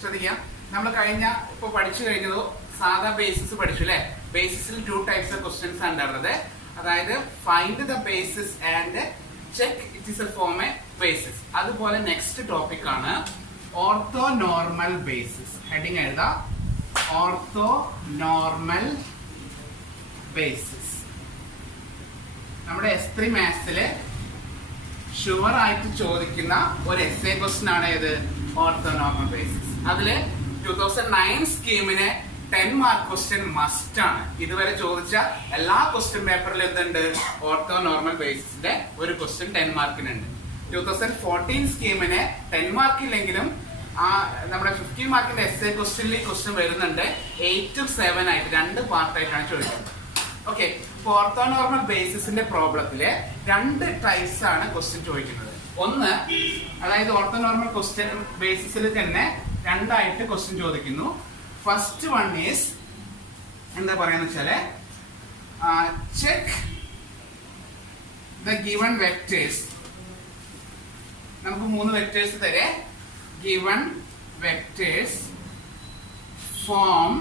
ശ്രദ്ധിക്കാം. നമ്മൾ ഇപ്പൊ പഠിച്ചു കഴിഞ്ഞതോ സാധാ ബേസിസ് പഠിച്ചു അല്ലെ. ബേസിസിൽ 2 ടൈപ്സ് ഓഫ് ക്വസ്റ്റ്യൻസ് ആണ് ഉണ്ടായിരുന്നത്. അതായത് find the basis and check it is A form a basis. അതുപോലെ നെക്സ്റ്റ് ടോപ്പിക് ആണ് ഓർത്തോ നോർമൽ ബേസിസ്. ഹെഡിങ് എഴുതാം, ഓർത്തോ നോർമൽ ബേസിസ്. നമ്മുടെ S3 മാത്സില് ഷുവർ ആയിട്ട് ചോദിക്കുന്ന ഒരു എസ്സേ ക്വസ്റ്റ്യൻ ആണ് ഏത്, ഓർത്തോ നോർമൽ ബേസിസ്. അതില് 2009 സ്കീമിന് 10 മാർക്ക് ക്വസ്റ്റ്യൻ മസ്റ്റ് ആണ്. ഇതുവരെ ചോദിച്ച എല്ലാ ക്വസ്റ്റ്യൻ പേപ്പറിലും എന്തുണ്ട്, ഓർത്തോ നോർമൽ ബേസിസിന്റെ ഒരു ക്വസ്റ്റ്യൻ 10 മാർക്കിനുണ്ട്. 2014 സ്കീമിന് 10 മാർക്ക് ഇല്ലെങ്കിലും നമ്മുടെ 15 മാർക്കിന്റെ എസ്സേ ക്വസ്റ്റ്യനിൽ ഈ ക്വസ്റ്റ്യൻ വരുന്നുണ്ട്. 8 to 7 ആയിട്ട് 2 പാർട്ടായിട്ടാണ് ചോദിക്കുന്നത്. ഓക്കെ, ഓർത്തോ നോർമൽ ബേസിസിന്റെ പ്രോബ്ലത്തില് 2 ടൈപ്സ് ആണ് ക്വസ്റ്റ്യൻ ചോദിക്കുന്നത്. ഒന്ന്, അതായത് ഓർത്തോ നോർമൽ ക്വസ്റ്റ്യൻ ബേസിസിൽ തന്നെ 2 ആയിട്ട് ക്വസ്റ്റ്യൻ ചോദിക്കുന്നു. ഫസ്റ്റ് വൺ ഈസ് എന്താ പറയാന്ന് വെച്ചാല് ചെക്ക് ദ ഗിവൺ വെക്ടേഴ്സ്. നമുക്ക് 3 വെക്ടേഴ്സ് തരെ. Given vectors form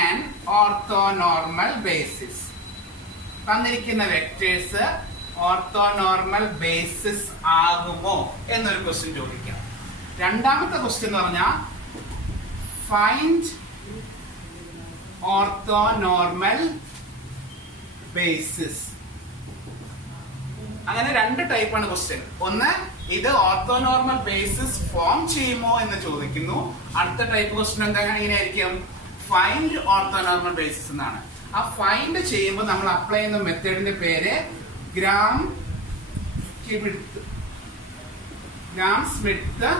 an orthonormal basis. തന്നിരിക്കുന്ന വെക്ടേഴ്സ് ഓർത്തോനോർമൽ ബേസിസ് ആകുമോ എന്നൊരു ക്വസ്റ്റ്യൻ ചോദിക്കാം. രണ്ടാമത്തെ ക്വസ്റ്റ്യൻ എന്ന് പറഞ്ഞാൽ ഫൈൻഡ് ഓർത്തോനോർമൽ ബേസിസ്. അങ്ങനെ 2 ടൈപ്പാണ് ക്വസ്റ്റ്യൻ. ഒന്ന്, ഇത് ഓർത്തോനോർമൽ ബേസിസ് ഫോം ചെയ്യുമോ എന്ന് ചോദിക്കുന്നു. അടുത്ത ടൈപ്പ് ക്വസ്റ്റ്യൻ എന്താ, ഇങ്ങനെയായിരിക്കും, ഫൈൻഡ് ഓർത്തോനോർമൽ ബേസിസ് എന്നാണ്. ആ ഫൈൻഡ് ചെയ്യുമ്പോൾ നമ്മൾ അപ്ലൈ ചെയ്യുന്ന മെത്തേഡിന്റെ പേര് ഗ്രാം സ്മിത്ത്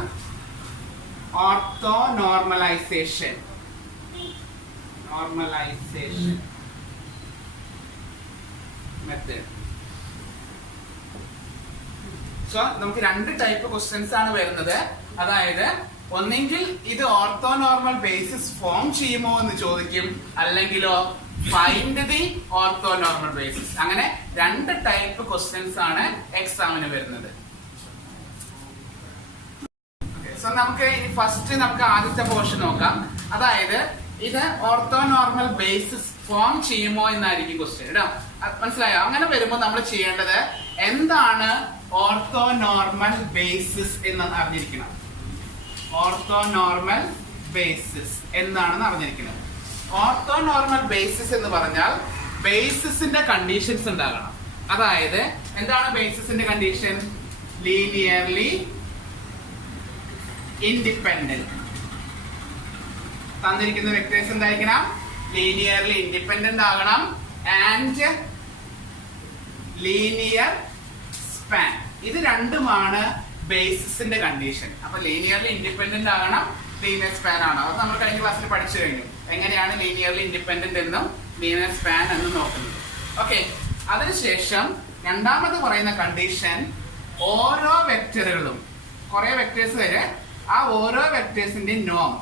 ഓർത്തോനോർമലൈസേഷൻ മെത്തേഡ്. സോ നമുക്ക് 2 ടൈപ്പ് ക്വസ്റ്റ്യൻസ് ആണ് വരുന്നത്. അതായത് ഒന്നെങ്കിൽ ഇത് ഓർത്തോനോർമൽ ബേസിസ് ഫോം ചെയ്യുമോ എന്ന് ചോദിക്കും, അല്ലെങ്കിലോ ഫൈൻഡ് ദി ഓർത്തോനോർമൽ ബേസിസ്. അങ്ങനെ 2 ടൈപ്പ് ക്വസ്റ്റ്യൻസ് ആണ് എക്സാമിന് വരുന്നത്. സോ നമുക്ക് ഫസ്റ്റ് ആദ്യത്തെ പോർഷൻ നോക്കാം. അതായത് ഇത് ഓർത്തോനോർമൽ ബേസിസ് ഫോം ചെയ്യുമോ എന്നായിരിക്കും ക്വസ്റ്റ്യൻ കേട്ടോ. മനസ്സിലായോ? അങ്ങനെ വരുമ്പോൾ നമ്മൾ ചെയ്യേണ്ടത് എന്താണ് ഓർത്തോനോർമൽ ബേസിസ് എന്ന് അറിഞ്ഞിരിക്കണം. ഓർത്തോനോർമൽ ബേസിസ് എന്താണെന്ന് അറിഞ്ഞിരിക്കണം. ഓർത്തോനോർമൽ ബേസിസ് എന്ന് പറഞ്ഞാൽ ബേസിസിന്റെ കണ്ടീഷൻസ് ഉണ്ടാകണം. അതായത് എന്താണ് ബേസിസിന്റെ കണ്ടീഷൻ? Linearly independent. തന്നിരിക്കുന്ന വെക്ടേഴ്സ് എന്തായിരിക്കണം? ലീനിയർലി ഇൻഡിപെൻഡന്റ് ആകണം ആൻഡ് ലീനിയർ സ്പാൻ. ഇത് രണ്ടുമാണ് ബേസിസിന്റെ കണ്ടീഷൻ. അപ്പൊ ലീനിയർലി ഇൻഡിപെൻഡന്റ് ആകണം, ലീനിയർ സ്പാൻ ആണ്. അത് നമ്മൾ കഴിഞ്ഞ ക്ലാസ്സിൽ പഠിച്ചു കഴിഞ്ഞു, എങ്ങനെയാണ് ലീനിയർലി ഇൻഡിപെൻഡന്റ് എന്നും ലീനിയർ സ്പാൻ എന്നും നോക്കുന്നത്. ഓക്കെ, അതിനുശേഷം രണ്ടാമത് പറയുന്ന കണ്ടീഷൻ ഓരോ വെക്ടറുകളും, കുറെ വെക്ടേഴ്സ് വരെ, ആ ഓരോ വെക്ടേഴ്സിന്റെ നോം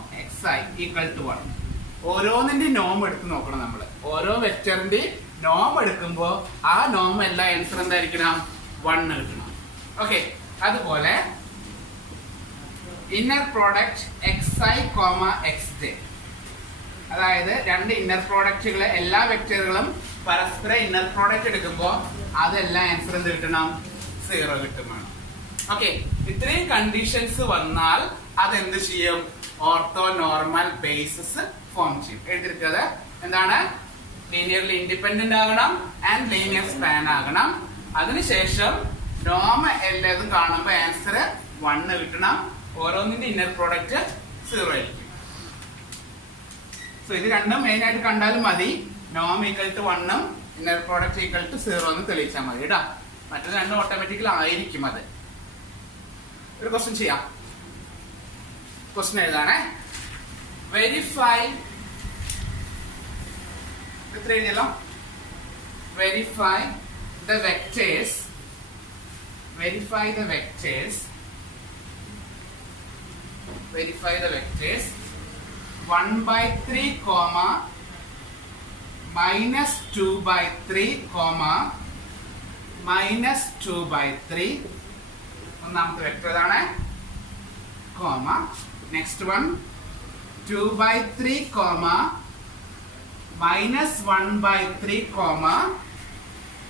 xi ഈക്വൽ ടു 1. ഓരോന്നിന്റെ നോം എടുത്ത് നോക്കണം നമ്മൾ. ഓരോ വെക്ടറിന്റെ നോം എടുക്കുമ്പോ ആ നോം എല്ലാ ആൻസർ എന്തായിരിക്കണം? 1 കിട്ടണം. ഓക്കെ, അതുപോലെ ഇന്നർ പ്രോഡക്റ്റ് xi, xj. അതായത് 2 ഇന്നർ പ്രോഡക്റ്റുകളെ, എല്ലാ വെക്ടറുകളും പരസ്പര ഇന്നർ പ്രോഡക്റ്റ് എടുക്കുമ്പോൾ അതെല്ലാം ആൻസർ എന്ത് കിട്ടണം? 0 കിട്ടും. ഓക്കെ, ഇത്രയും കണ്ടീഷൻസ് വന്നാൽ അതെന്ത് ചെയ്യും? ഓർത്തോനോർമൽ ബേസിസ് ഫോം ചെയ്യും. എഴുതിയിരിക്കുന്നത് എന്താണ്? ലീനിയർലി ഇൻഡിപെൻഡന്റ് ആകണം ആൻഡ് ലീനിയർ സ്പാൻ ആകണം. അതിനുശേഷം നോം എല്ലാതും കാണുമ്പോൾ ആൻസർ 1 കിട്ടണം. ഓരോന്നിന്റെ ഇന്നർ പ്രോഡക്റ്റ് 0 ആയിരിക്കും. സോ ഇത് രണ്ടും മെയിൻ ആയിട്ട് കണ്ടാലും മതി. നോം ഈക്വൽ ടു 1ഉം ഇന്നർ പ്രോഡക്റ്റ് ഈക്വൽ ടു 0 എന്ന് തെളിയിച്ചാൽ മതി കേട്ടോ. മറ്റു രണ്ടും ഓട്ടോമാറ്റിക്കലി ആയിരിക്കും. അത് ഒരു ക്വസ്റ്റ്യൻ ചെയ്യാം. ക്വസ്റ്റ്യൻ എഴുതാണേ. വെരിഫൈ, എത്ര എഴുതിയല്ലോ? Verify the vectors, verify the vectors 1/3, -2/3, -2/3. ഒന്നാമത്തെ വെക്ടർ ഇതാണ്, comma Next one, 2 by 3 comma minus 1 by 3 comma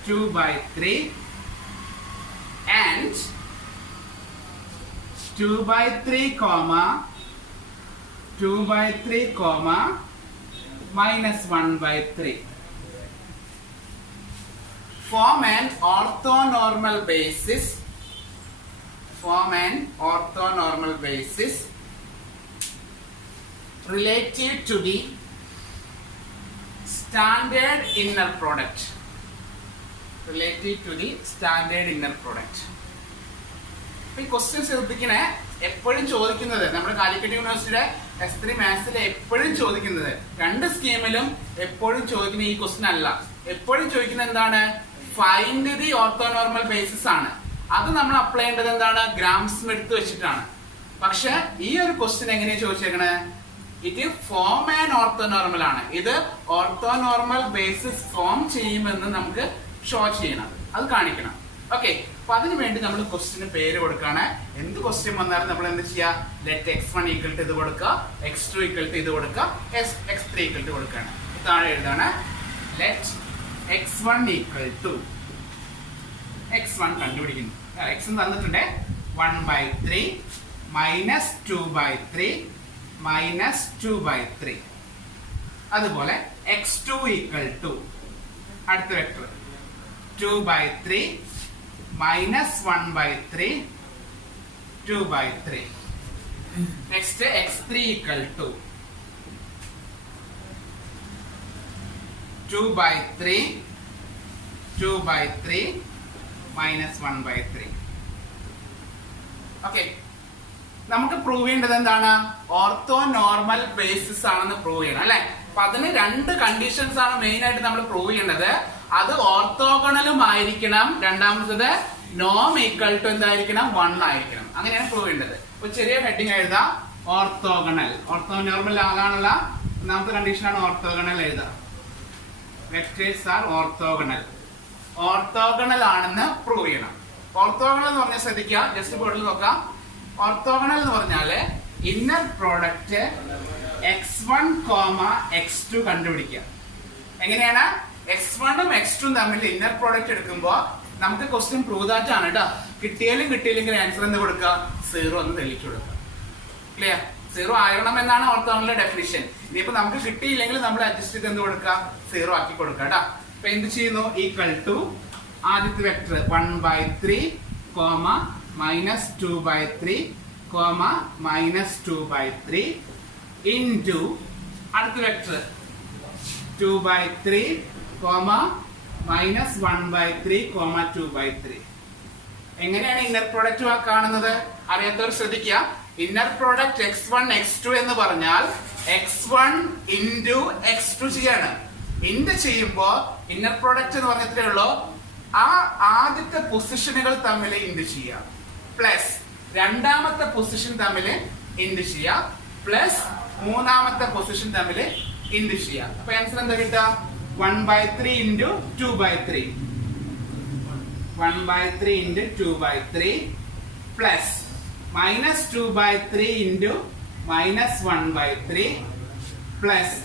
2 by 3 and 2 by 3 comma 2 by 3 comma minus 1 by 3. Form an orthonormal basis. Form an orthonormal basis relative to the standard inner product. Relative to the standard inner product. ഈ question ശ്രദ്ധിക്കണേ, എപ്പോഴും ചോദിക്കുന്നത് നമ്മുടെ കാലിക്കറ്റ് യൂണിവേഴ്സിറ്റിയുടെ S3 മാത്സിൽ എപ്പോഴും ചോദിക്കുന്നത്, രണ്ട് സ്കീമിലും എപ്പോഴും ചോദിക്കുന്ന ഈ ക്വസ്റ്റ്യൻ അല്ല. എപ്പോഴും ചോദിക്കുന്നത് എന്താണ്? ഫൈൻഡ് ദി ഓർത്തോനോർമൽ ബേസിസ് ആണ്. അത് നമ്മൾ അപ്ലൈ ചെയ്യേണ്ടത് എന്താണ്? ഗ്രാം സ്മിത്ത് വെച്ചിട്ടാണ്. പക്ഷെ ഈ ഒരു ക്വസ്റ്റ്യൻ എങ്ങനെയാ ചോദിച്ചേക്കണേ? ഇത് ഫോം ആൻഡ് ഓർത്തോനോർമൽ ആണ്. ഇത് ഓർത്തോനോർമൽ ബേസിസ് ഫോം ചെയ്യുമെന്ന് നമുക്ക് ഷോ ചെയ്യണം, അത് കാണിക്കണം. ഓക്കെ, അപ്പൊ അതിനു വേണ്ടി നമ്മൾ ക്വസ്റ്റിന് പേര് കൊടുക്കാണ്. എന്ത് ക്വസ്റ്റ്യൻ വന്നാലും നമ്മൾ എന്ത് ചെയ്യാ? ലെറ്റ് x1 ഈക്വൽ ടു ഇത് കൊടുക്കുക, x2 ഈക്വൽ ടു ഇത് കൊടുക്കുക, x3 ഈക്വൽ ടു കൊടുക്കുകയാണ്. താഴെ എഴുതാണ് let x1 equal to x1 കണ്ടുപിടിക്കുന്നു. x തന്നിട്ടുണ്ട് 1/3 മൈനസ് 2/3 മൈനസ് 2/3. അതുപോലെ x2 ഈക്വൽ ടു അടുത്ത vector 2/3 minus 1/3 2/3. Next x3 equal to 2/3 2/3 minus 1/3. Okay, നമുക്ക് പ്രൂവ് ചെയ്യേണ്ടത് എന്താണ്? ഓർത്തോനോർമൽ ബേസിസ് ആണെന്ന് പ്രൂവ് ചെയ്യണം അല്ലെ. അപ്പൊ അതിന് രണ്ട് കണ്ടീഷൻസ് ആണ് മെയിൻ ആയിട്ട് നമ്മൾ പ്രൂവ് ചെയ്യേണ്ടത്. അത് ഓർത്തോഗണലും ആയിരിക്കണം, രണ്ടാമത്തത് നോം ഈക്വൽ ടു എന്തായിരിക്കണം? 1 ആയിരിക്കണം. അങ്ങനെയാണ് പ്രൂവ് ചെയ്യേണ്ടത്. ഒരു ചെറിയ ഹെഡിങ് എഴുതാം, ഓർത്തോഗണൽ. ഓർത്തോനോർമൽ ആകാനുള്ള ഒന്നാമത്തെ കണ്ടീഷനാണ് ഓർത്തോഗണൽ എഴുതാം. Vectors R orthogonal. ഓർത്തോഗണൽ ആണെന്ന് പ്രൂവ് ചെയ്യണം. ഓർത്തോഗണൽ എന്ന് പറഞ്ഞാൽ ശ്രദ്ധിക്കുക, ജസ്റ്റ് ബോർഡിൽ നോക്കാം. ഓർത്തോഗണൽ എന്ന് പറഞ്ഞാല് ഇന്നർ പ്രോഡക്റ്റ് x1, x2 കണ്ടുപിടിക്കുക. എങ്ങനെയാണ്? x1 ഉം x2 ഉം തമ്മിൽ ഇന്നർ പ്രോഡക്റ്റ് എടുക്കുമ്പോ നമുക്ക് ക്വസ്റ്റ്യൻ പ്രൂവ് ദാറ്റ് ആണ് കേട്ടോ. കിട്ടിയാലും കിട്ടിയില്ലെങ്കിൽ ആൻസർ എന്ത് കൊടുക്കുക? 0 എന്ന് തെളിയിച്ചു കൊടുക്കുക. ക്ലിയർ? 0 ആകണം എന്നാണ് ഓർത്തോഗണലിന്റെ ഡെഫിനിഷൻ. ഇനിയിപ്പോ നമുക്ക് കിട്ടിയില്ലെങ്കിൽ നമ്മൾ അഡ്ജസ്റ്റ് ചെയ്ത് എന്ത് കൊടുക്കുക? 0 ആക്കി കൊടുക്കുക കേട്ടോ. അപ്പൊ എന്ത് ചെയ്യുന്നു? ഈക്വൽ ടു ആദ്യത്തെ വെക്ടർ 1/3 മൈനസ് 2/3 മൈനസ് 2/3 ഇൻറ്റു അടുത്ത വെക്ടർ 2/3 മൈനസ് 1/3 2/3. എങ്ങനെയാണ് ഇന്നർ പ്രോഡക്റ്റ് കാണുന്നത്? അറിയാത്തവർ ശ്രദ്ധിക്കുക. ഇന്നർ പ്രോഡക്റ്റ് x1 x2 എന്ന് പറഞ്ഞാൽ x1 ഇൻറ്റു x2 ചെയ്യാണ്. ഇൻറ്റു ചെയ്യുമ്പോ ഇന്നർ പ്രോഡക്റ്റ് എന്ന് പറഞ്ഞത്രേ ഉള്ളൂ. ആ ആദ്യത്തെ പൊസിഷനുകൾ തമ്മിൽ ഇൻറ്റു ചെയ്യാം, പ്ലസ് രണ്ടാമത്തെ പൊസിഷൻ തമ്മിൽ ഇൻറ്റു ചെയ്യാം, പ്ലസ് മൂന്നാമത്തെ പൊസിഷൻ തമ്മിൽ ഇൻറ്റു ചെയ്യാം. അപ്പൊ ആൻസർ എന്താ കിട്ടുക? 1/3 into 2/3 1/3 into 2/3 plus minus 2/3 into minus 1/3 plus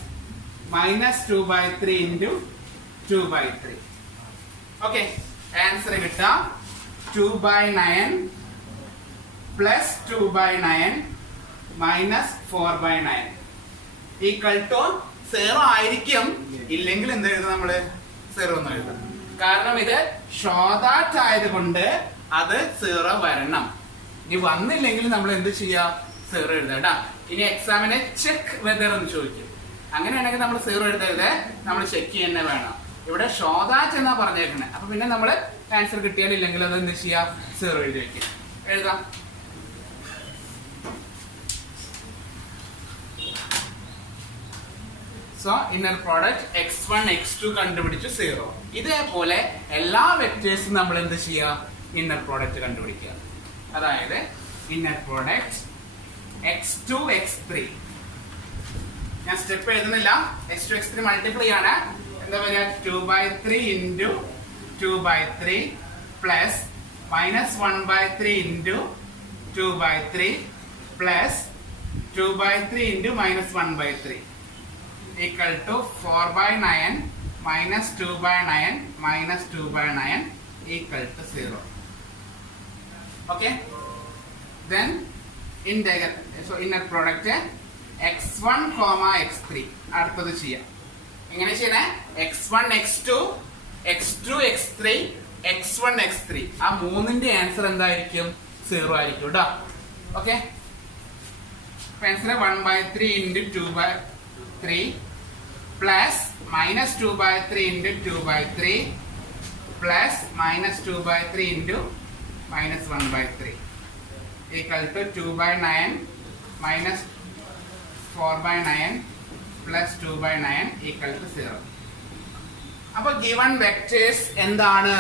minus 2/3 into 2/3. Okay, answer കിട്ടുക 2/9 പ്ലസ് 2/9 മൈനസ് 4/9 ഈക്വൽ ടു 0 ആയിരിക്കും. ഇല്ലെങ്കിൽ എന്ത് എഴുതും? നമ്മള് 0 എന്ന് എഴുതും. കാരണം ഇത് ഷോദാറ്റ് ആയതുകൊണ്ട് അത് 0 വരണം. ഇനി വന്നില്ലെങ്കിൽ നമ്മൾ എന്ത് ചെയ്യാ? 0 എഴുതാം. ഇനി എക്സാമിനെ ചെക്ക് വെദർ എന്ന് ചോദിക്കും. അങ്ങനെയാണെങ്കിൽ നമ്മൾ 0 എഴുതരുത്, നമ്മൾ ചെക്ക് ചെയ്യുന്നേ വേണം. ഇവിടെ ഷോദാറ്റ് എന്നാ പറഞ്ഞേക്കണേ. അപ്പൊ പിന്നെ നമ്മള് ആൻസർ കിട്ടിയാലില്ലെങ്കിൽ അത് എന്ത് ചെയ്യാ? 0 എഴുതി വെക്കാം. എഴുതാം. So inner product x1 x2 കണ്ടുപിടിച്ചു 0. ഇതേപോലെ എല്ലാ വെക്ടേഴ്സും നമ്മൾ എന്ത് ചെയ്യുക? ഇന്നർ പ്രോഡക്റ്റ് കണ്ടുപിടിക്കുക. അതായത് ഇന്നർ പ്രോഡക്റ്റ് x2 x3. ഞാൻ സ്റ്റെപ്പ് എഴുതുന്നില്ല, x2 x3 മൾട്ടിപ്ലൈ ആണ്. എന്താ പറയുക? 2/3 into 2/3 plus minus 1/3 into 2/3 plus 2/3 into -1/3 equal to 4/9 minus 2/9 minus 2/9 equal to 0. Okay, then inner product x1 comma x3 അടുത്തത് ചെയ്യാം. എങ്ങനെ ചെയ്യണേ? x1 x2 x2 x3 x1 x3 ആ മൂന്നിന്റെ ആൻസർ എന്തായിരിക്കും? 0 ആയിരിക്കും കേട്ടോ. Okay, answer 1/3 into 2/3 plus minus 2/3 into 2/3 plus minus 2/3 into minus 1/3 equal to 2/9 minus 4/9 plus 2/9 equal to 0. അപ്പൊ ഗിവൺ വെക്ടേഴ്സ് എന്താണ്?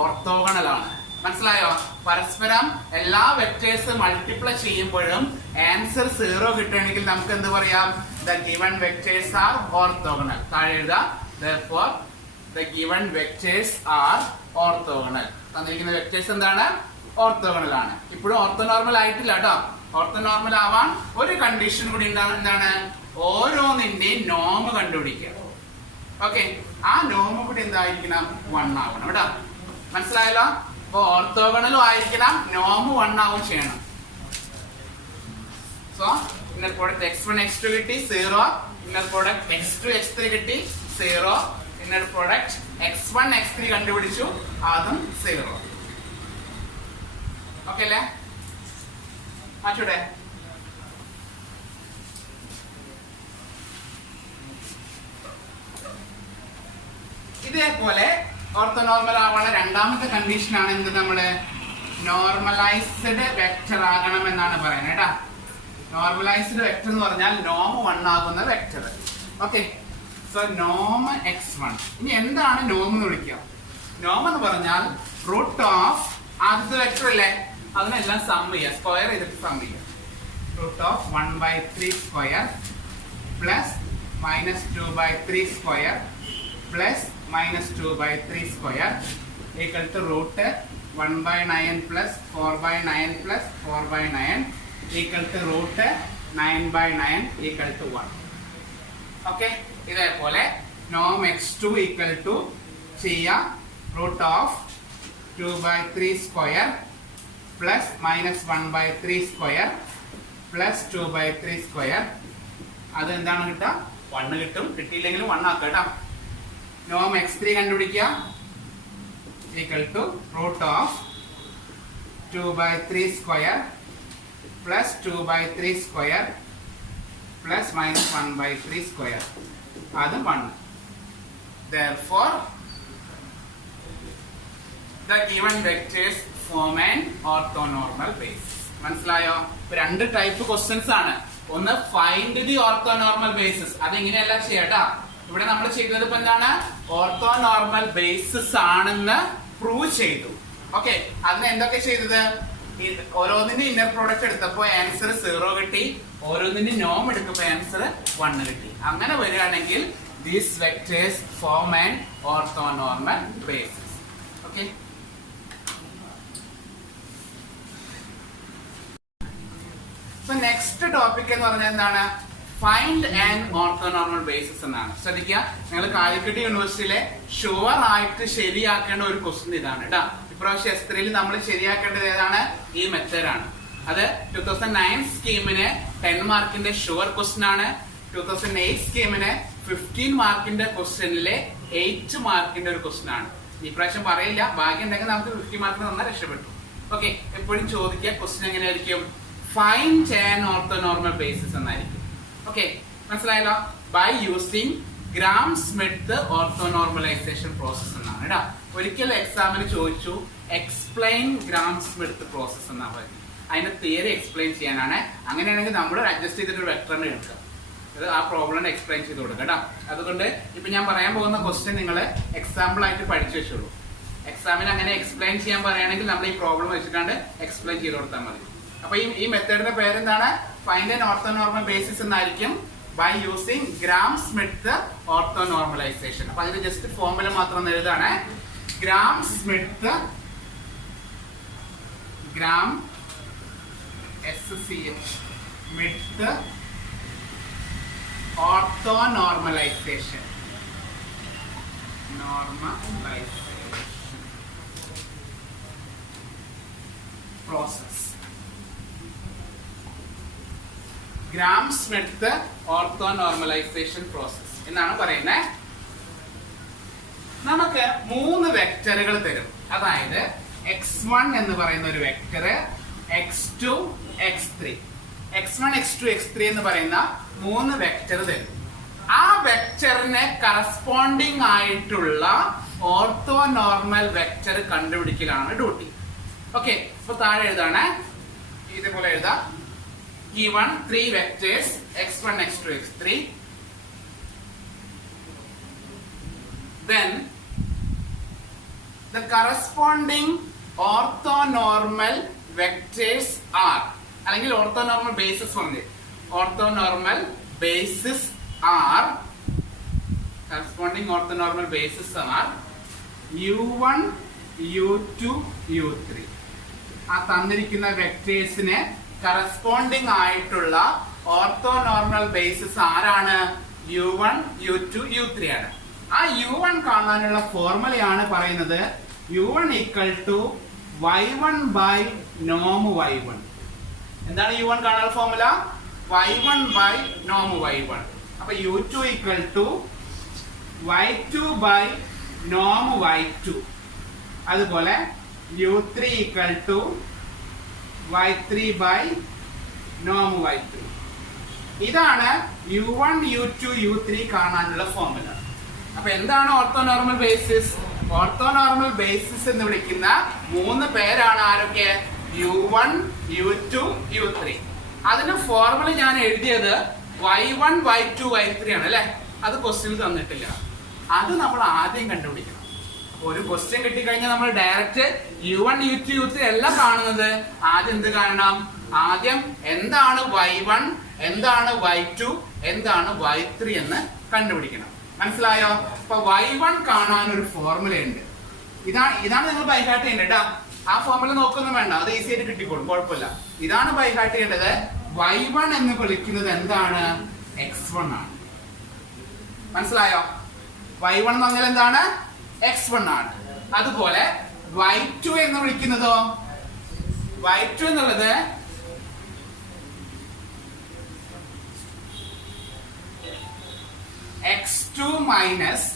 ഓർത്തോഗണൽ ആണ്. മനസ്സിലായോ? പരസ്പരം എല്ലാ വെക്ടേഴ്സ് മൾട്ടിപ്ലൈ ചെയ്യുമ്പോഴും ആൻസർ 0 കിട്ടണമെങ്കിൽ നമുക്ക് എന്ത് പറയാം? The given vectors are orthogonal. താഴെ എഴുതാം. Therefore, the given vectors are orthogonal. തന്നിരിക്കുന്ന വെക്ടേഴ്സ് എന്താണ്? ഓർത്തോഗണൽ ആണ്. ഇപ്പോഴും ഓർത്തോനോർമൽ ആയിട്ടില്ല കേട്ടോ. ഓർത്തോനോർമൽ ആവാൻ ഒരു കണ്ടീഷൻ കൂടി ഉണ്ടാവും. എന്താണ്? ഓരോന്നിന്റെയും നോം കണ്ടുപിടിക്കുക. ഓക്കെ, ആ നോം കൂടി എന്തായിരിക്കണം? 1 ആവണം കേട്ടോ. മനസ്സിലായല്ലോ? അപ്പൊ ഓർത്തോഗണലും ആയിരിക്കണം, നോം 1 ആവും ചെയ്യണം. So inner product x1 x2 കിട്ടി 0, ഇന്നർ പ്രോഡക്റ്റ് x2 x3 കിട്ടി 0, ഇന്നർ പ്രോഡക്റ്റ് x1 x3 കണ്ടുപിടിച്ചു, അതും 0. ഓക്കെ അല്ലേ? മാറ്റൂടെ? ഇതേപോലെ ഓർത്തോനോർമൽ ആവാനുള്ള രണ്ടാമത്തെ കണ്ടീഷൻ ആണ് എന്ത്? നമ്മള് നോർമലൈസ്ഡ് വെക്ടർ ആകണം എന്നാണ് പറയുന്നത് കേട്ടാ. നോർമലൈസ്ഡ് വെക്ടർ എന്ന് പറഞ്ഞാൽ നോം 1 ആകുന്ന വെക്ടർ. ഓക്കെ, സോ നോം x1. ഇനി എന്താണ് നോം എന്ന് വിളിക്കുക? നോം എന്ന് പറഞ്ഞാൽ റൂട്ട് ഓഫ് ആദ്യത്തെ വെക്ടർ അല്ലേ, അതിനെല്ലാം സം ചെയ്യുക, സ്ക്വയർ ചെയ്തിട്ട് സം ചെയ്യുക. Root of 1/3 square plus minus 2/3 square plus minus 2/3 square equal to root 1/9 plus 4/9 plus 4/9 equal to root 9/9 equal to 1. Okay, ഇതേപോലെ നോം x2 equal to ചെയ്യാം root of 2/3 square plus minus 1/3 square plus 2/3 square. അത് എന്താണ് കിട്ടുക? 1 കിട്ടും. കിട്ടിയില്ലെങ്കിലും 1 ആക്കുക കേട്ടോ. നോം x3 കണ്ടുപിടിക്കുക equal to root of 2/3 square plus 2/3 square plus minus 1/3 square, അത് 1. Therefore, the given vectors form an orthonormal basis. മനസ്സിലായോ? രണ്ട് ടൈപ്പ് ക്വസ്റ്റ്യൻസ് ആണ്. ഒന്ന് ഫൈൻഡ് ദി ഓർത്തോനോർമൽ ബേസിസ്. അതെങ്ങനെയല്ല ചെയ്യാട്ടാ. ഇവിടെ നമ്മൾ ചെയ്തത് ഇപ്പൊ എന്താണ്? ഓർത്തോനോർമൽ ബേസിസ് ആണെന്ന് പ്രൂവ് ചെയ്തു. ഓക്കെ, അതിന് എന്തൊക്കെ ചെയ്തത്? ഓരോന്നിന്റെ ഇന്നർ പ്രോഡക്റ്റ് എടുത്തപ്പോ ആൻസർ 0 കിട്ടി, ഓരോന്നിന്റെ നോം എടുക്കുമ്പോ ആൻസർ 1 കിട്ടി. അങ്ങനെ വരികയാണെങ്കിൽ these vectors form an orthonormal basis. Okay. So next topic എന്ന് പറഞ്ഞാൽ എന്താണ്? ഫൈൻഡ് ആൻഡ് ഓർത്തോനോർമൽ ബേസിസ് എന്നാണ്. ശ്രദ്ധിക്കുക, നിങ്ങൾ കാലിക്കറ്റ് യൂണിവേഴ്സിറ്റിയിലെ ഷുവർ ആയിട്ട് ശരിയാക്കേണ്ട ഒരു ക്വസ്റ്റ്യൻ ഇതാണ് കേട്ടോ. ഇപ്രാവശ്യം S3 നമ്മൾ ശരിയാക്കേണ്ടത് ഏതാണ്? ഈ മെത്തേഡാണ്. അത് 2009 സ്കീമിന് 10 മാർക്കിന്റെ ഷുവർ ക്വസ്റ്റ്യൻ ആണ്. 2008 സ്കീമിന് 15 മാർക്കിന്റെ ക്വസ്റ്റ്യനിലെ 8 മാർക്കിന്റെ ഒരു ക്വസ്റ്റ്യൻ ആണ്. ഈ പ്രാവശ്യം പറയില്ല, ഭാഗ്യം ഉണ്ടെങ്കിൽ നമുക്ക് 50 മാർക്കിന് തന്നാൽ രക്ഷപ്പെട്ടു. ഓക്കെ, എപ്പോഴും ചോദിക്കുക ക്വസ്റ്റ്യൻ എങ്ങനെയായിരിക്കും? ഫൈൻഡ് ആൻ ഓർത്തോനോർമൽ ബേസിസ് എന്നായിരിക്കും. ഓക്കെ, മനസ്സിലായല്ലോ? By using Gram Schmidt orthonormalization process എന്നാണ് കേട്ടോ. ഒരിക്കൽ എക്സാമിന് ചോദിച്ചു എക്സ്പ്ലെയിൻ ഗ്രാം സ്മിത്ത് പ്രോസസ് എന്നാ പറയുന്നത്. അതിന്റെ തിയറി എക്സ്പ്ലെയിൻ ചെയ്യാനാണ്. അങ്ങനെയാണെങ്കിൽ നമ്മൾ അഡ്ജസ്റ്റ് ചെയ്തിട്ട് ഒരു വെക്ടറിനെ എടുക്കുക, അത് ആ പ്രോബ്ലം എക്സ്പ്ലെയിൻ ചെയ്ത് കൊടുക്കുക കേട്ടോ. അതുകൊണ്ട് ഇപ്പൊ ഞാൻ പറയാൻ പോകുന്ന ക്വസ്റ്റ്യൻ നിങ്ങൾ എക്സാമ്പിൾ ആയിട്ട് പഠിച്ചു വെച്ചോളൂ. എക്സാമിന് അങ്ങനെ എക്സ്പ്ലെയിൻ ചെയ്യാൻ പറയുകയാണെങ്കിൽ നമ്മൾ ഈ പ്രോബ്ലം വെച്ചിട്ടാണ് എക്സ്പ്ലെയിൻ ചെയ്ത് കൊടുത്താൽ മതി. അപ്പൊ ഈ മെത്തേഡിന്റെ പേരെന്താണ്? ഫൈൻഡ് ആൻ ഓർത്തോനോർമൽ ബേസിസ് എന്നായിരിക്കും. By using Gram Schmidt orthonormalization. അപ്പൊ അതിന്റെ ജസ്റ്റ് ഫോർമുല മാത്രം എഴുതാണ്. Gram Schmidt, Gram SCH Schmidt orthonormalization. Process. Gram-Schmidt orthonormalization process എന്നാണ് പറയുന്നത്. നമുക്ക് 3 വെക്ടറുകൾ തരും. അതായത് x1 എന്ന് പറയുന്ന ഒരു vector, x2, x3. x1, x2, x3 എന്ന് പറയുന്ന 3 വെക്ടർ തരും. ആ വെക്ടറിനെ കറസ്പോണ്ടിങ് ആയിട്ടുള്ള ഓർത്തോനോർമൽ വെക്ടർ കണ്ടുപിടിക്കലാണ് ഡ്യൂട്ടി. ഓക്കെ, അപ്പൊ താഴെ എഴുതാണ്, ഇതേപോലെ എഴുതാം. given 3 vectors x1, x2, x3, then the corresponding orthonormal vectors are, അല്ലെങ്കിൽ orthonormal bases ഉണ്ട്. orthonormal bases are, corresponding orthonormal bases are u1, u2, u3. ആ തന്നിരിക്കുന്ന വെക്ടേഴ്സിനെ കറസ്പോണ്ടിങ് ആയിട്ടുള്ള ഓർത്തോനോർമൽ ബേസിസ് ആരാണ്? u1, u2, u3 ആണ്. ആ u1 കാണാനുള്ള ഫോർമുലയാണ് പറയുന്നത് u1 equal to y1 by നോം y1. എന്താണ് u1 കാണാനുള്ള ഫോർമുല? y1 ബൈ നോം y1. അപ്പൊ u2 equal to y2 by നോം y2. അതുപോലെ u3 equal to y3 by Noam y3. ഇതാണ് u1, u2, u3 കാണാനുള്ള ഫോർമുല. അപ്പൊ എന്താണ് ഓർത്തോനോർമൽ ബേസിസ്? ഓർത്തോനോർമൽ ബേസിസ് എന്ന് വിളിക്കുന്ന 3 പേരാണ് ആരൊക്കെ? u1, u2, u3. അതിന്റെ ഫോർമുല ഞാൻ എഴുതിയത് y1, y2, y3 ആണ് അല്ലെ. അത് ക്വസ്റ്റ്യൻ തന്നിട്ടില്ല. അത് നമ്മൾ ആദ്യം കണ്ടുപിടിക്കണം. ഒരു ക്വസ്റ്റ്യൻ കിട്ടിക്കഴിഞ്ഞാൽ നമ്മൾ ഡയറക്റ്റ് u1, u2, u3 എല്ലാം കാണുന്നത് ആദ്യം എന്ത് കാണണം? ആദ്യം എന്താണ് y1, എന്താണ് y2, എന്താണ് y3 എന്ന് കണ്ടുപിടിക്കണം. മനസ്സിലായോ? അപ്പൊ y1 കാണാൻ ഒരു ഫോർമുല ഉണ്ട്. ഇതാണ് നിങ്ങൾ ബൈഹാർട്ട് ചെയ്യേണ്ടത് കേട്ടോ. ആ ഫോർമുല നോക്കൊന്നും വേണ്ട, അത് ഈസി ആയിട്ട് കിട്ടിക്കോളും, കുഴപ്പമില്ല. ഇതാണ് ബൈഹാർട്ട് ചെയ്യേണ്ടത്. y1 എന്ന് വിളിക്കുന്നത് എന്താണ്? x1 ആണ്. മനസ്സിലായോ? y1 എന്ന് പറഞ്ഞാൽ എന്താണ്? x1 ആണ്. അതുപോലെ y2 എന്ന് വിളിക്കുന്നതോ? y2 എന്നുള്ളത് x2 മൈനസ്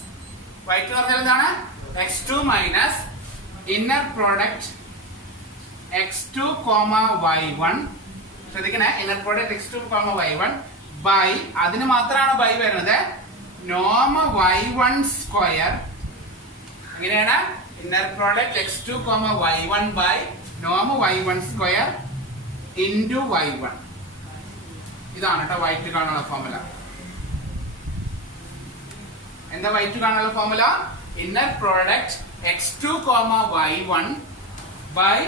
y2 എന്ന് പറഞ്ഞാൽ എന്താണ്? x2 minus inner product x2, y1. ശ്രദ്ധിക്കണേ, inner product x2, y1 by, അതിന് മാത്രമാണ് ബൈ വരുന്നത്, നോം y1 സ്ക്വയർ. എങ്ങനെയാണ്? Inner product x2, y1 by നോം y1 സ്ക്വയർ ഇൻറ്റു y1. ഇതാണ് കേട്ടോ y2 കാണാനുള്ള ഫോർമുല. എന്താ y2 കാണാനുള്ള formula? Inner product x2, y1 by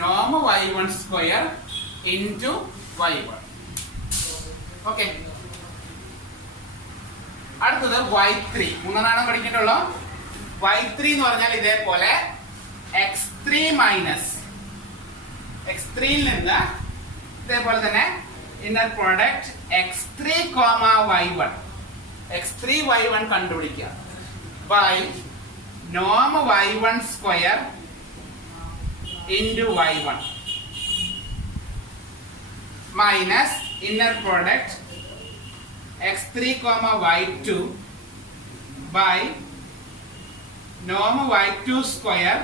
നോം y1 square into y1. Okay, അടുത്തത് y3. 3 പഠിക്കേണ്ടുള്ളൂ. y3 എന്ന് പറഞ്ഞാൽ ഇതേപോലെ x3 മൈനസ് x3 ൽ നിന്ന് ഇതേപോലെ തന്നെ inner product x3, y1, x3, y1 കണ്ടുപിടിക്കുക ബൈ നോം y1 square into y1 minus inner product x3, y2 by നോം y2 സ്ക്വയർ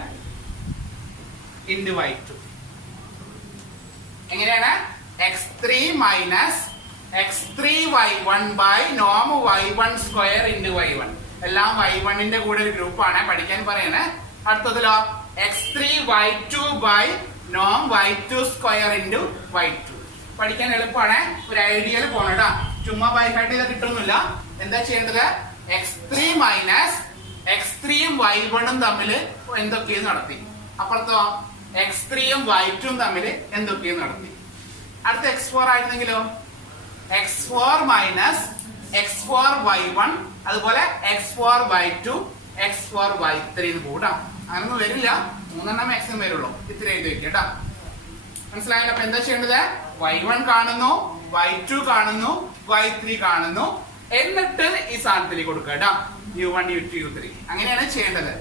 ഇൻറ്റു y2. എങ്ങനെയാണ്? x3 minus x3, y1 by നോം y1 സ്ക്വയർ ഇൻറ്റു y1. എല്ലാം y1ന്റെ കൂടെ ഒരു ഗ്രൂപ്പാണ്, പഠിക്കാൻ പറയണേ. അടുത്തതിലോ x3, y2 ബൈ നോം y2 സ്ക്വയർ ഇൻറ്റു y2. പഠിക്കാൻ എളുപ്പമാണ്, ഒരു ഐഡിയയിൽ പോണടാ. ചുമ്മാ ബൈഹാർട്ട് ചെയ്താൽ കിട്ടുന്നില്ല. എന്താ ചെയ്യേണ്ടത്? x3 മൈനസ് x3യും y1ഉം തമ്മിൽ എന്തൊക്കെയും നടത്തി. അപ്പുറത്തോ x3യും y2ഉം തമ്മിൽ എന്തൊക്കെയും നടത്തി. അടുത്ത x4 ആയിരുന്നെങ്കിലോ x4 minus x4 y1, അതുപോലെ x4 y2, x4 y3 എന്ന് കൂട്ടാം. അങ്ങനൊന്നും വരില്ല, 3 മാക്സിമം വരുള്ളൂ. ഇത്ര എഴുതി വെക്കുക കേട്ടോ. മനസ്സിലായല്ലോ? അപ്പൊ എന്താ ചെയ്യേണ്ടത്? y1 കാണുന്നു, y2 കാണുന്നു, y3 കാണുന്നു, എന്നിട്ട് ഈ സാധനത്തിലേക്ക് കൊടുക്കുക കേട്ടോ, u1 u2 u3. അങ്ങനെയാണ് ചെയ്യേണ്ടത്.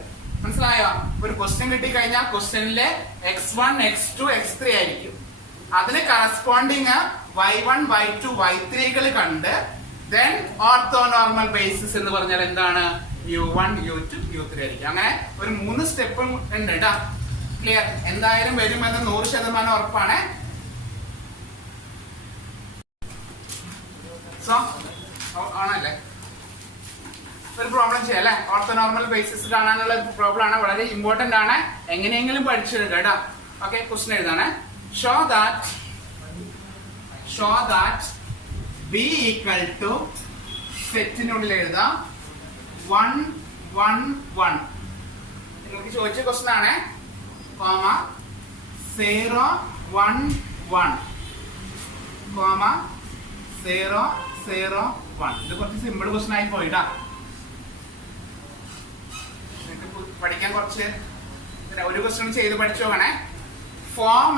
മനസ്സിലായോ? ഒരു ക്വസ്റ്റ്യൻ കിട്ടിക്കഴിഞ്ഞാൽ ക്വസ്റ്റ്യനിലെ x1 x2 x3 ആയിരിക്കും. അതിന് കറസ്പോണ്ടിങ് y1 y2 y3 കണ്ട് ദെൻ ഓർത്തോനോർമൽ ബേസിസ് എന്ന് പറഞ്ഞാൽ എന്താണ്, u1 u2 u3 ആയിരിക്കും. അങ്ങനെ ഒരു 3 സ്റ്റെപ്പും ഉണ്ട് കേട്ടോ. ക്ലിയർ? എന്തായാലും വരുമെന്ന് 100% ഉറപ്പാണ്. സോ ആണല്ലേ, ഒരു പ്രോബ്ലം ചെയ്യാം അല്ലെ. ഓർത്തോനോർമൽ ബേസിസ് കാണാനുള്ള പ്രോബ്ലം ആണ്, വളരെ ഇമ്പോർട്ടന്റ് ആണ്. എങ്ങനെയെങ്കിലും പഠിച്ചെടുക്കുക കേട്ടോ. ഓക്കെ, ക്വസ്റ്റ്യൻ എഴുതാണ്. Show that b equal to സെറ്റിനുള്ളിൽ എഴുതാം 1 1 1. നിങ്ങൾക്ക് ചോദിച്ച ക്വസ്റ്റ്യൻ ആണ്. Comma 0 1 1 comma 0 0 1. ഇത് കുറച്ച് സിമ്പിൾ ക്വസ്റ്റ്യൻ ആയി പോയിട്ടാ. പഠിക്കാൻ കുറച്ച് ഒരു ക്വസ്റ്റ്യൻ ചെയ്ത് പഠിച്ചു നോക്കണേ. Form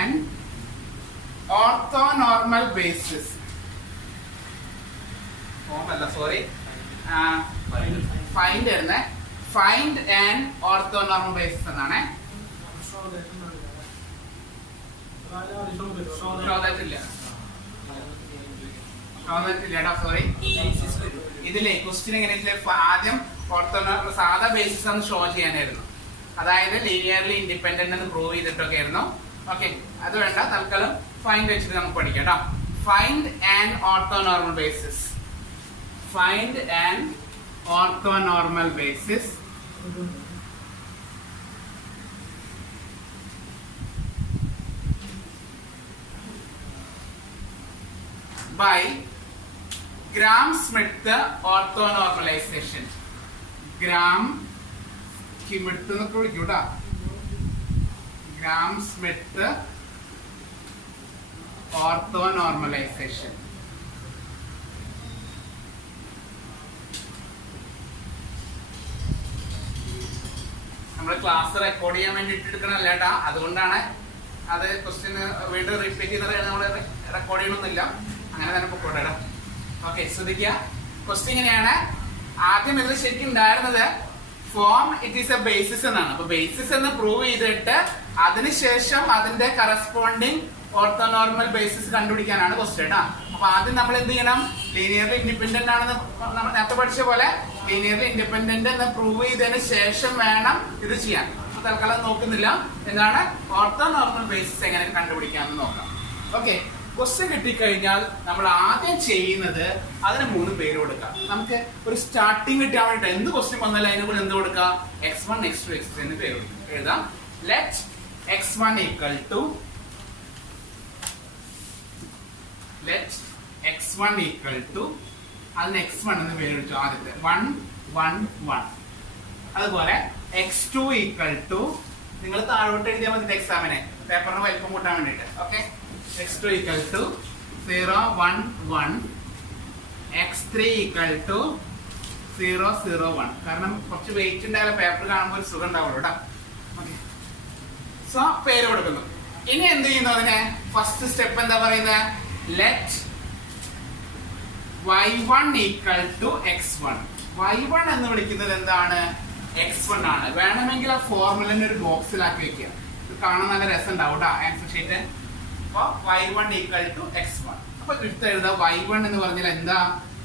an orthonormal basis. Form അല്ല, സോറി, ഫൈൻഡ് ആയിരുന്നേ. ഫൈൻഡ് ആൻ ഓർത്തോനോർമൽ ബേസിസ് എന്നാണ്. സോറി, ഇതിലെ ക്വസ്റ്റ്യൻ എങ്ങനെ ആദ്യം ഓർത്തോനോർമൽ സാധാ ബേസിസ് ഒന്ന് ഷോ ചെയ്യാനായിരുന്നു. അതായത് ലീനിയർലി ഇൻഡിപെൻഡന്റ് എന്ന് പ്രൂവ് ചെയ്തിട്ടൊക്കെ ആയിരുന്നു. ഓക്കെ, അത് വേണ്ട, തൽക്കാലം ഫൈൻഡ് വെച്ചിട്ട് നമുക്ക് പഠിക്കാം കേട്ടോ. Find an orthonormal basis. Find an orthonormal basis by Gram-Schmidt orthonormalization. Gram-Schmidt എന്നൊക്കെ വിളിക്കൂട്ടാ. Gram-Schmidt orthonormalization. നമ്മുടെ ക്ലാസ് റെക്കോർഡ് ചെയ്യാൻ വേണ്ടിട്ട് എടുക്കണല്ല കേട്ടാ, അതുകൊണ്ടാണ് അത് ക്വസ്റ്റ്യൻ വീണ്ടും റിപ്പീറ്റ് ചെയ്തത്. നമ്മൾ റെക്കോർഡ് ചെയ്യണമെന്നില്ല, അങ്ങനെ തന്നെ പൊക്കോട്ടെ. ഓക്കെ, ശ്രദ്ധിക്കുക. ക്വസ്റ്റ്യൻ ഇങ്ങനെയാണ്. ആദ്യം ഇത് ശരിക്കും ഉണ്ടായിരുന്നത് form it is A basis എന്നാണ്. അപ്പൊ ബേസിസ് എന്ന് പ്രൂവ് ചെയ്തിട്ട് അതിനുശേഷം അതിന്റെ കറസ്പോണ്ടിങ് ഓർത്തോനോർമൽ ബേസിസ് കണ്ടുപിടിക്കാനാണ് ക്വസ്റ്റ്യൻ കേട്ടോ. അപ്പൊ ആദ്യം നമ്മൾ എന്ത് ചെയ്യണം, ലീനിയർലി ഇൻഡിപെൻഡന്റ് ആണെന്ന് നമ്മൾ നേരത്തെ പഠിച്ച പോലെ ലീനിയർലി ഇൻഡിപെൻഡന്റ് എന്ന് പ്രൂവ് ചെയ്തതിന് ശേഷം വേണം ഇത് ചെയ്യാൻ. അപ്പൊ തൽക്കാലം നോക്കുന്നില്ല, എന്താണ് ഓർത്തോനോർമൽ ബേസിസ് എങ്ങനെ കണ്ടുപിടിക്കാമെന്ന് നോക്കാം. ഓക്കെ, ക്വസ്റ്റ്യൻ കിട്ടിക്കഴിഞ്ഞാൽ നമ്മൾ ആദ്യം ചെയ്യുന്നത് അതിന് 3 പേര് കൊടുക്കാം. നമുക്ക് ഒരു സ്റ്റാർട്ടിങ് കിട്ടാൻ വേണ്ടിട്ട് എന്ത് ക്വസ്റ്റ്യൻ വന്നാലും അതിനെ കൂടെ എന്ത് കൊടുക്കാം, x1 x2 x3 എന്ന് പേര് എഴുതാം. ലെറ്റ് x1 ഈക്വൽ ടു അതിന് x1 എന്ന് പേര് വിളിച്ചു. ആദ്യത്തെ 1 1 1. അതുപോലെ x2 ഈക്വൽ ടു, നിങ്ങൾ താഴോട്ട് എഴുതിയാൽ മതി എക്സാമിനെ, പേപ്പറിന് വലിപ്പം കൂട്ടാൻ വേണ്ടിട്ട്. Okay, x2 equal to 0 1 1. x3 equal to 0 0 1. കാരണം കുറച്ച് വെയിറ്റ് ഉണ്ടായാലും പേപ്പർ കാണുമ്പോൾ ഒരു സുഖം ഉണ്ടാവുള്ളൂ കേട്ടോ. ഓക്കെ, സോ പേര് കൊടുക്കുന്നു. ഇനി എന്ത് ചെയ്യുന്നു, അതിനെ ഫസ്റ്റ് സ്റ്റെപ്പ് എന്താ പറയുന്നത്, let y1 equal to x1. y1 എന്ന് വിളിക്കുന്നത് എന്താണ്, x1 ആണ്. വേണമെങ്കിൽ ആ ഫോർമുലനെ ഒരു ബോക്സിലാക്കി വെക്കുക, ഇത് കാണാൻ നല്ല രസം ഉണ്ടാവും കേട്ടോ answer sheet. y1 equal to x1. അപ്പൊ എടുത്ത് എഴുതാം y1 എന്ന് പറഞ്ഞാൽ എന്താ,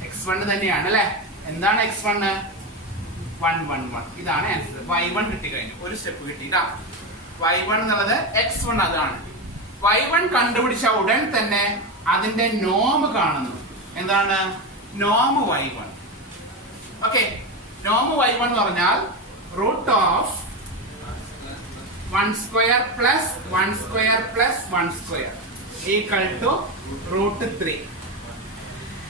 x1 തന്നെയാണ് അല്ലെ. എന്താണ് x1, 1 1 1. ഇതാണ് ആൻസർ. y1 കിട്ടിക്കഴിഞ്ഞു, ഒരു സ്റ്റെപ്പ് കിട്ടിയിട്ടാ. y1 എന്നുള്ളത് x1 അതാണ്. y1 കണ്ടുപിടിച്ച ഉടൻ തന്നെ അതിന്റെ നോം കാണുന്നു. എന്താണ് നോം y1? ഓക്കെ, നോം y1 എന്ന് പറഞ്ഞാൽ root of 1 square plus 1 square plus 1 square equal to root 3.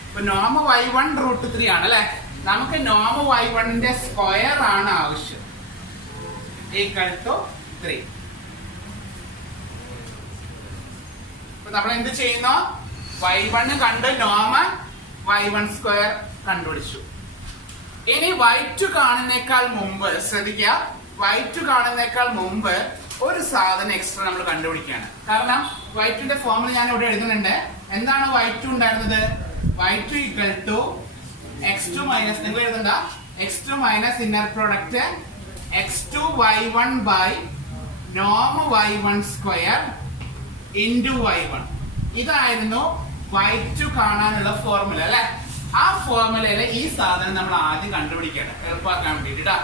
ഇപ്പൊ നോം y1 റൂട്ട് 3 ആണ് അല്ലെ. നമുക്ക് നോം y1 ന്റെ സ്ക്വയർ ആണ് ആവശ്യം, ഈക്വൽ ടു 3. ഇപ്പൊ നമ്മൾ എന്ത് ചെയ്യുന്നു, y1 കണ്ട് നോം y1 സ്ക്വയർ കണ്ടുപിടിച്ചു. ഇനി y2 കാണുന്നേക്കാൾ മുമ്പ് ശ്രദ്ധിക്കുക, y2 കാണുന്നേക്കാൾ മുമ്പ് ഒരു സാധനം എക്സ്ട്രാ നമ്മൾ കണ്ടുപിടിക്കുകയാണ്. കാരണം y2 ഫോർമുല ഞാൻ ഇവിടെ എഴുതുന്നുണ്ട്. എന്താണ് y2 ഉണ്ടായിരുന്നത്? y2 equal to x2 minus, നിങ്ങൾ എഴുതണ്ട, x2 minus inner product x2 y1 by നോം y1 സ്ക്വയർ ഇൻറ്റു y1. ഇതായിരുന്നു y2 കാണാനുള്ള ഫോർമുല അല്ലെ. ആ ഫോർമുലയിലെ ഈ സാധനം നമ്മൾ ആദ്യം കണ്ടുപിടിക്കണം എളുപ്പമാക്കാൻ വേണ്ടിട്ടാ.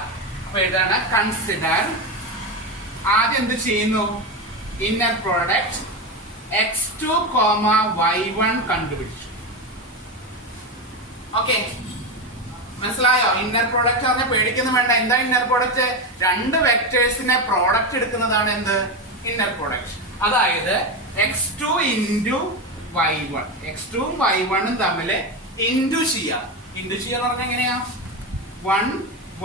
അപ്പൊ എഴുതാണ് കൺസിഡർ, ആദ്യം എന്ത് ചെയ്യുന്നു, ഇന്നർ പ്രോഡക്റ്റ് x2, y1 കണ്ടുപിടിച്ചു. ഓക്കെ, മനസ്സിലായോ? ഇന്നർ പ്രോഡക്റ്റ് പറഞ്ഞാൽ പേടിക്കുന്നു വേണ്ട. എന്താ ഇന്നർ പ്രോഡക്റ്റ്? രണ്ട് വെക്ടേഴ്സിനെ പ്രോഡക്റ്റ് എടുക്കുന്നതാണ് എന്ത്, ഇന്നർ പ്രോഡക്റ്റ്. അതായത് x2 ഇൻറ്റു y1, x2 ഉം y1 ഉം തമ്മിൽ ഇൻറ്റു ചെയ്യാം. ഇൻറ്റു ചെയ്യാന്ന് പറഞ്ഞാൽ എങ്ങനെയാ? 1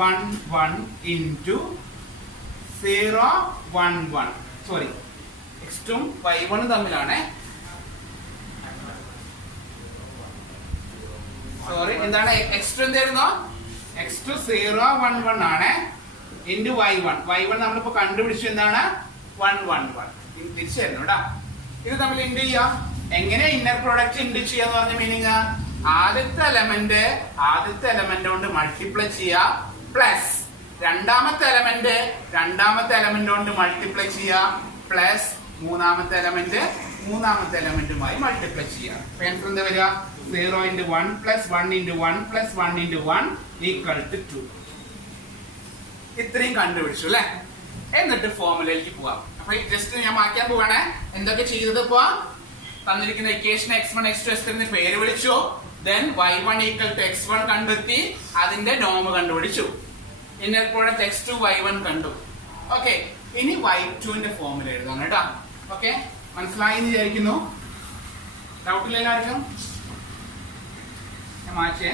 1 1 ഇൻറ്റു 0 1 1, സോറി x2 ഉം y1 ഉം തമ്മിലാണ്. സോറി, എന്താണ് x2 എന്തായിരുന്നു? x2 0 1 1 ആണ് ഇൻറ്റു y1 നമ്മളിപ്പോ കണ്ടുപിടിച്ചു എന്താണ് 1 1 1. തിരിച്ചായിരുന്നു കേട്ടാ. ഇത് തമ്മിൽ ഇൻറ്റു ചെയ്യാം. എങ്ങനെ ഇന്നർ പ്രോഡക്റ്റ് ഇൻറ്റു ചെയ്യാന്ന് പറഞ്ഞ മീനിങ്? ആദ്യത്തെ എലമെന്റ് കൊണ്ട് മൾട്ടിപ്ലൈ ചെയ്യാം, പ്ലസ് രണ്ടാമത്തെ എലമെന്റ് കൊണ്ട് മൾട്ടിപ്ലൈ ചെയ്യാം, പ്ലസ് മൂന്നാമത്തെ എലമെന്റുമായി മൾട്ടിപ്ലൈ ചെയ്യാം. ആൻസർ എന്താ വരിക? 0 into 1 plus 1 into 1 plus 1 into 1 equal to 2. ഇത്രയും കണ്ടുപിടിച്ചു അല്ലെ. എന്നിട്ട് ഫോർമുലയിലേക്ക് പോവാം. അപ്പൊ ജസ്റ്റ് ഞാൻ മാറ്റാൻ പോവാണ്. എന്തൊക്കെ ചെയ്തത്? ഇപ്പൊ തന്നിരിക്കുന്ന ഇക്വേഷൻ x1 x2 x3 എന്ന് പേര് വിളിച്ചു. then y1 equal to x1 കണ്ടെത്തി, അതിന്റെ നോം കണ്ടുപിടിച്ചു. ഇന്നർ പ്രോഡക്റ്റ് x2 y1 കണ്ടു. ഓക്കെ, ഇനി y2 ന്റെ ഫോർമുല എഴുതാം കേട്ടോ. ഓക്കെ, മനസ്സിലായി എന്ന് വിചാരിക്കുന്നു. ഡൗട്ട് ഇല്ലല്ലോ ആർക്കും? മാറ്റേ.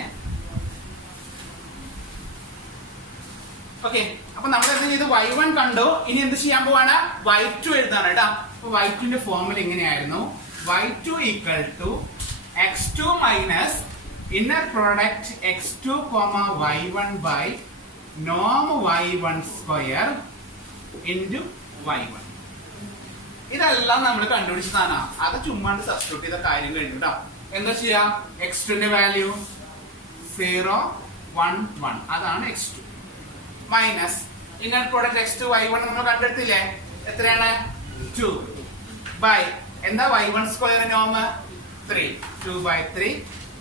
ഓക്കെ, അപ്പൊ നമ്മൾ എന്ത് ചെയ്തു? y1 കണ്ടു. ഇനി എന്ത് ചെയ്യാൻ പോവാണ്? y2 എഴുതാണ് കേട്ടോ. അപ്പൊ y2 ന്റെ ഫോർമുല എങ്ങനെയായിരുന്നു? y2 equal to x2 minus inner product x2, y1 by നോം y1 സ്ക്വയർ ഇൻറ്റു y1. ഇതെല്ലാം നമ്മൾ കണ്ടുപിടിച്ചതാണ്. അത് ചുമ്മാണ്ട് സബ്സ്റ്റിറ്റ്യൂട്ട് ചെയ്ത കാര്യം കഴിഞ്ഞു കേട്ടോ. എന്താ ചെയ്യാ? x2 ന്റെ വാല്യൂ 0 1 1, അതാണ് x2, minus inner product x2 y1 നമ്മൾ കണ്ടെടുത്തില്ലേ, എത്രയാണ്? 2 ബൈ എന്താ y1 square Noam 3, 2 by 3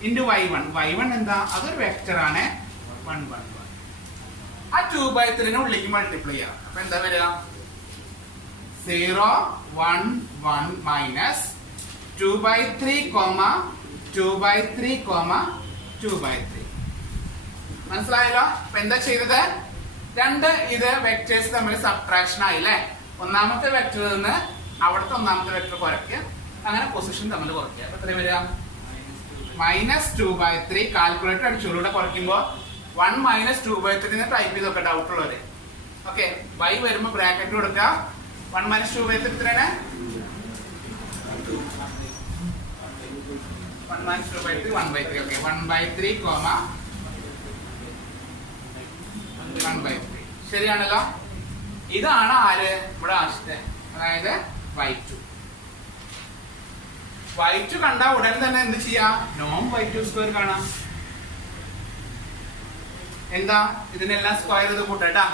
into y1 എന്താ? അതൊരു വെക്ടർ ആണ്, 1 1 1. ആ 2 by 3 ഉള്ളിലേക്ക് മൾട്ടിപ്ലൈ ചെയ്യാം. അപ്പൊ എന്താ വരിക? 0 1 1 മൈനസ് 2 by 3, 2 by 3, 2 by 3. മനസ്സിലായല്ലോ? അപ്പൊ എന്താ ചെയ്തത്? രണ്ട് ഇത് വെക്ടേഴ്സ് തമ്മിൽ സബ്ട്രാക്ഷൻ ആയില്ലേ. ഒന്നാമത്തെ വെക്ടറിൽ നിന്ന് അവിടുത്തെ ഒന്നാമത്തെ വെക്ടർ കുറയ്ക്കുക, അങ്ങനെ പൊസിഷൻ തമ്മിൽ കുറയ്ക്കുക. അപ്പൊ എത്ര വരിക? -2 by 3. കാൽക്കുലേറ്റർ അടിച്ചോളൂടെ കുറയ്ക്കുമ്പോ 1 - 2 by 3 ടൈപ്പ് ചെയ്തൊക്കെ ഡൗട്ട് ഉള്ളവര്. ഓക്കെ, y വരുമ്പോ ബ്രാക്കറ്റ് കൊടുക്കുക. 1 - 2 by 3 എത്രയാണ്? 1 - 2 by 3 1 by 3. Okay, 1 by 3, 1 by 3. ശരിയാണല്ലോ. ഇതാണ് ആര് ഇവിടെ ആവശ്യത്തെ, അതായത് y2. y2 കണ്ട ഉടൻ തന്നെ എന്ത് ചെയ്യാം? നോം y2 സ്ക്വയർ കാണാം. എന്താ? ഇതിനെല്ലാം സ്ക്വയർ ചെയ്ത് കൂട്ടട്ടാ.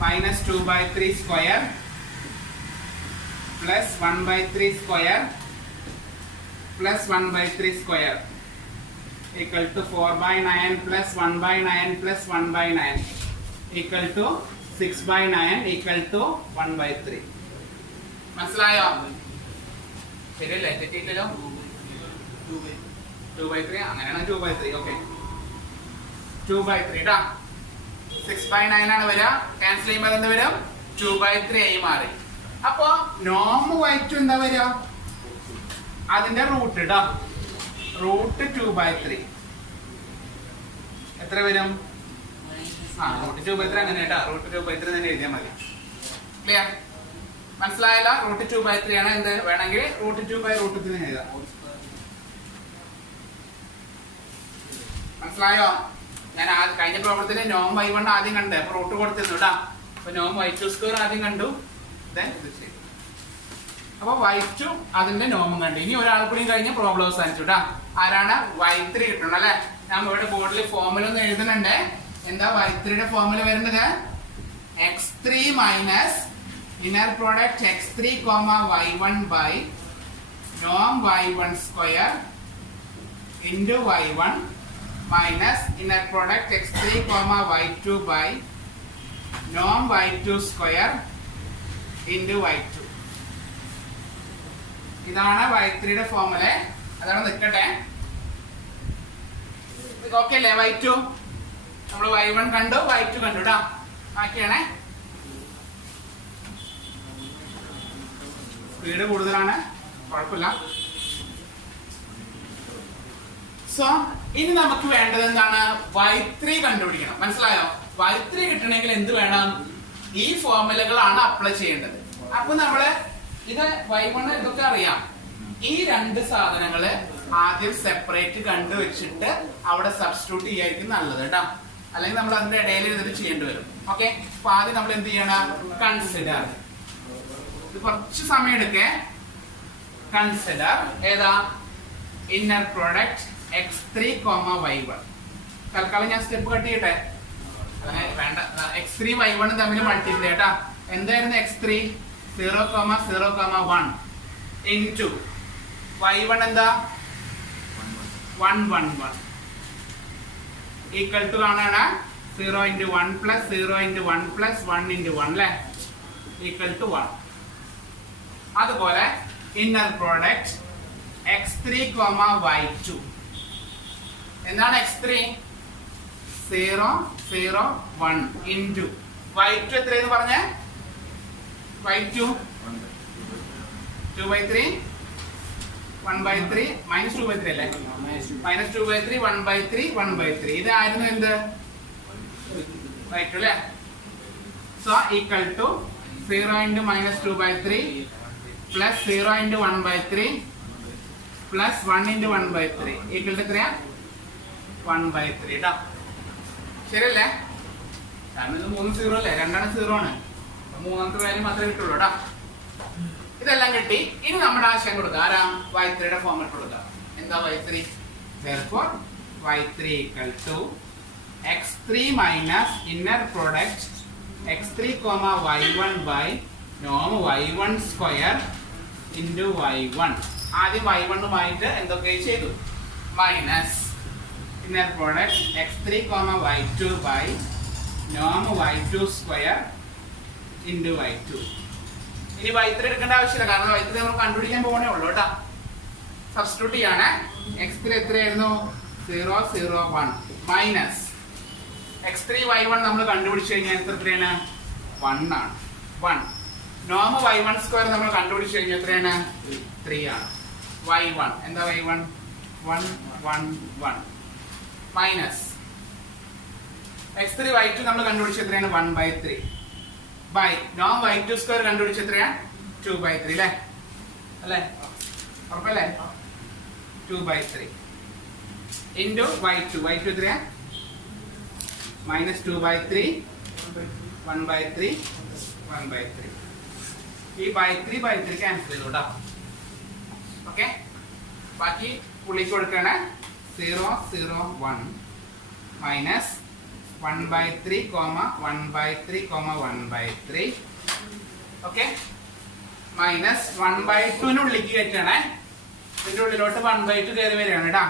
-2 by 3 square plus 1 by 3 square plus 1 by 3 square equal to 4 by 9 plus 1 by 9 plus 1 by 9 equal to 6 by 9 equal to 1 by 3. മനസ്സിലായോ? ശരിയല്ലേ? തെറ്റിയില്ലല്ലോ. 2 by 3 അങ്ങനെയാണ്. 2 by 3. ഓക്കെ, 2 by 3 ട്ടാ. 6 by 9 ആണ് വരിക. ക്യാൻസൽ ചെയ്യുമ്പോൾ എന്താ വരും? 2 by 3 ആയി മാറി. അപ്പൊ നോം y2 എന്താ വരിക? അതിന്റെ റൂട്ട് ഇടാ. റൂട്ട് 2 by 3 എത്ര വരും? റൂട്ട് 2 by 3 അങ്ങനെ കേട്ടാ. റൂട്ട് 2 by 3 തന്നെ എഴുതിയാൽ മതി. ക്ലിയർ? മനസ്സിലായല്ലോ? റൂട്ട് 2 by 3 ആണ്. എന്ത് വേണമെങ്കിൽ റൂട്ട് 2 by റൂട്ട് 3 എഴുതാം. മനസ്സിലായോ? ഞാൻ കഴിഞ്ഞ പ്രോബ്ലത്തിൽ നോം y1 ആദ്യം കണ്ടേ, അപ്പൊ റൂട്ട് കൊടുത്തിരുന്നു കേട്ടാ. അപ്പൊ നോം y2 സ്ക്വയർ ആദ്യം കണ്ടു, then ഇത് ചെയ്തു. അപ്പൊ y2 അതിന്റെ നോമും കണ്ടു. ഇനി ഒരാൾ കൂടി കഴിഞ്ഞ പ്രോബ്ലം അവസാനിച്ചു കേട്ടാ. ആരാണ്? y3 കിട്ടണം അല്ലെ. ഞാൻ ഇവിടെ ബോർഡിൽ ഫോർമുല ഒന്ന് എഴുതുന്നുണ്ട്. എന്താ y3യുടെ ഫോർമുല വരുന്നത്? x3 minus inner product x3, y1 by നോം y1 square into y1 minus inner product x3, y2 by norm y2 square into y2. ഇതാണ് y3യുടെ ഫോർമുല. അതാണ് നിൽക്കട്ടെ. ഓക്കെ അല്ലേ? y2 നമ്മൾ y1 കണ്ടു, y2 കണ്ടു കേട്ടോ. ബാക്കിയാണേ. സ്പീഡ് കൂടുതലാണ്, കുഴപ്പമില്ല. സോ ഇനി നമുക്ക് വേണ്ടത് എന്താണ്? y3 കണ്ടുപിടിക്കണം. മനസ്സിലായോ? y3 കിട്ടണമെങ്കിൽ എന്ത് വേണം? ഈ ഫോർമുലകളാണ് അപ്ലൈ ചെയ്യേണ്ടത്. അപ്പൊ നമ്മള് ഇത് y1 ഇതൊക്കെ അറിയാം. ഈ രണ്ട് സാധനങ്ങള് ആദ്യം സെപ്പറേറ്റ് കണ്ടുവച്ചിട്ട് അവിടെ സബ്സ്റ്റിറ്റ്യൂട്ട് ചെയ്യായിരിക്കും നല്ലത് കേട്ടോ. അല്ലെങ്കിൽ നമ്മൾ അതിന്റെ ഇടയിൽ ഇതിൽ ചെയ്യേണ്ടി വരും. ഓക്കെ, അപ്പൊ ആദ്യം നമ്മൾ എന്ത് ചെയ്യണം? കൺസിഡർ. ഇത് കുറച്ച് സമയം എടുക്കേ. കൺസിഡർ ഏതാ? Inner product x3, y1. തൽക്കാലം ഞാൻ സ്റ്റെപ്പ് കട്ട് ചെയ്യട്ടെ. അങ്ങനെ വേണ്ട. x3 y1 തമ്മിൽ മൾട്ടിപ്ലൈ കേട്ടാ. എന്തായിരുന്നു x3? 0, 0, 1 into y1 എന്താ? 1, 1, 1 equal to കാണാണ് 0 into 1 plus 0 into 1 plus 1 into 1 അല്ലേ? Equal to 1. അതുപോലെ ഇന്നർ പ്രോഡക്റ്റ് x3, y2. എന്താണ് x3? 0, 0, 1 into y2 എത്രയെന്ന് പറഞ്ഞേ? y2 2/3 1/3 minus 2/3 അല്ലേ? minus 2/3 1/3 1/3. ഇതായിരുന്നു എന്ത്? y2 അല്ലേ? So equal to 0 into minus 2/3 plus 0 into 1/3 plus 1 into 1/3 equal to എത്രയാ? 1/3 കേട്ടോ. ശരിയല്ലേ? കാരണം ഇത് 3 0 അല്ലേ? 2 0 ആണ്. മൂന്നാമത്തെ വാല്യൂ മാത്രമേ കിട്ടുള്ളൂ കേട്ടോ. ഇതെല്ലാം കിട്ടി. ഇനി നമ്മുടെ ആശയം കൊടുക്കുക. ആരാ? y3യുടെ ഫോർമുല കൊടുക്കുക. എന്താ y3? therefore y3 equal to x3 minus inner product x3, y1 by norm y1 square into y1. ആദ്യം y1ഉമായിട്ട് എന്തൊക്കെ ചെയ്തു? Minus inner product x3, y2 by norm y2 square into y2. ഇനി y3 എടുക്കേണ്ട ആവശ്യമില്ല, കാരണം y3 നമ്മൾ കണ്ടുപിടിക്കാൻ പോകണേ ഉള്ളൂ കേട്ടോ. സബ്സ്റ്റിറ്റ്യൂട്ട് ചെയ്യാണ്. x3 എത്രയായിരുന്നു? 0, 0, 1 മൈനസ് x3 y1 നമ്മൾ കണ്ടുപിടിച്ചു കഴിഞ്ഞാൽ എത്രയാണ്? 1 ആണ്. 1 നോം y1 സ്ക്വയർ നമ്മൾ കണ്ടുപിടിച്ചു കഴിഞ്ഞാൽ എത്രയാണ്? 3 ആണ്. y1 എന്താ? y1 1, 1, 1 മൈനസ് x3 y2 നമ്മൾ കണ്ടുപിടിച്ച എത്രയാണ്? 1/3 ബൈ നോം y2 സ്ക്വയർ കണ്ടുപിടിച്ച എത്രയാണ്? 2/3 അല്ലേ? അല്ലേ? ഉറപ്പല്ലേ? 2/3 ഇൻറ്റു y2 എത്രയാ? മൈനസ് 2/3 1/3 1/3. ഈ by3 ക്യാൻസൽ ചെയ്തു കേട്ടോ. ഓക്കെ, ബാക്കി പുള്ളിക്ക് കൊടുക്കണേ. 0, 0, 1 മൈനസ് 1/3, 1/3, 1/3. ഓക്കെ, മൈനസ് 1/2 ഉള്ളിലേക്ക് കയറ്റണേ. ഇതിന്റെ ഉള്ളിലോട്ട് 1/2 കയറി വരികയാണ് കേട്ടാ.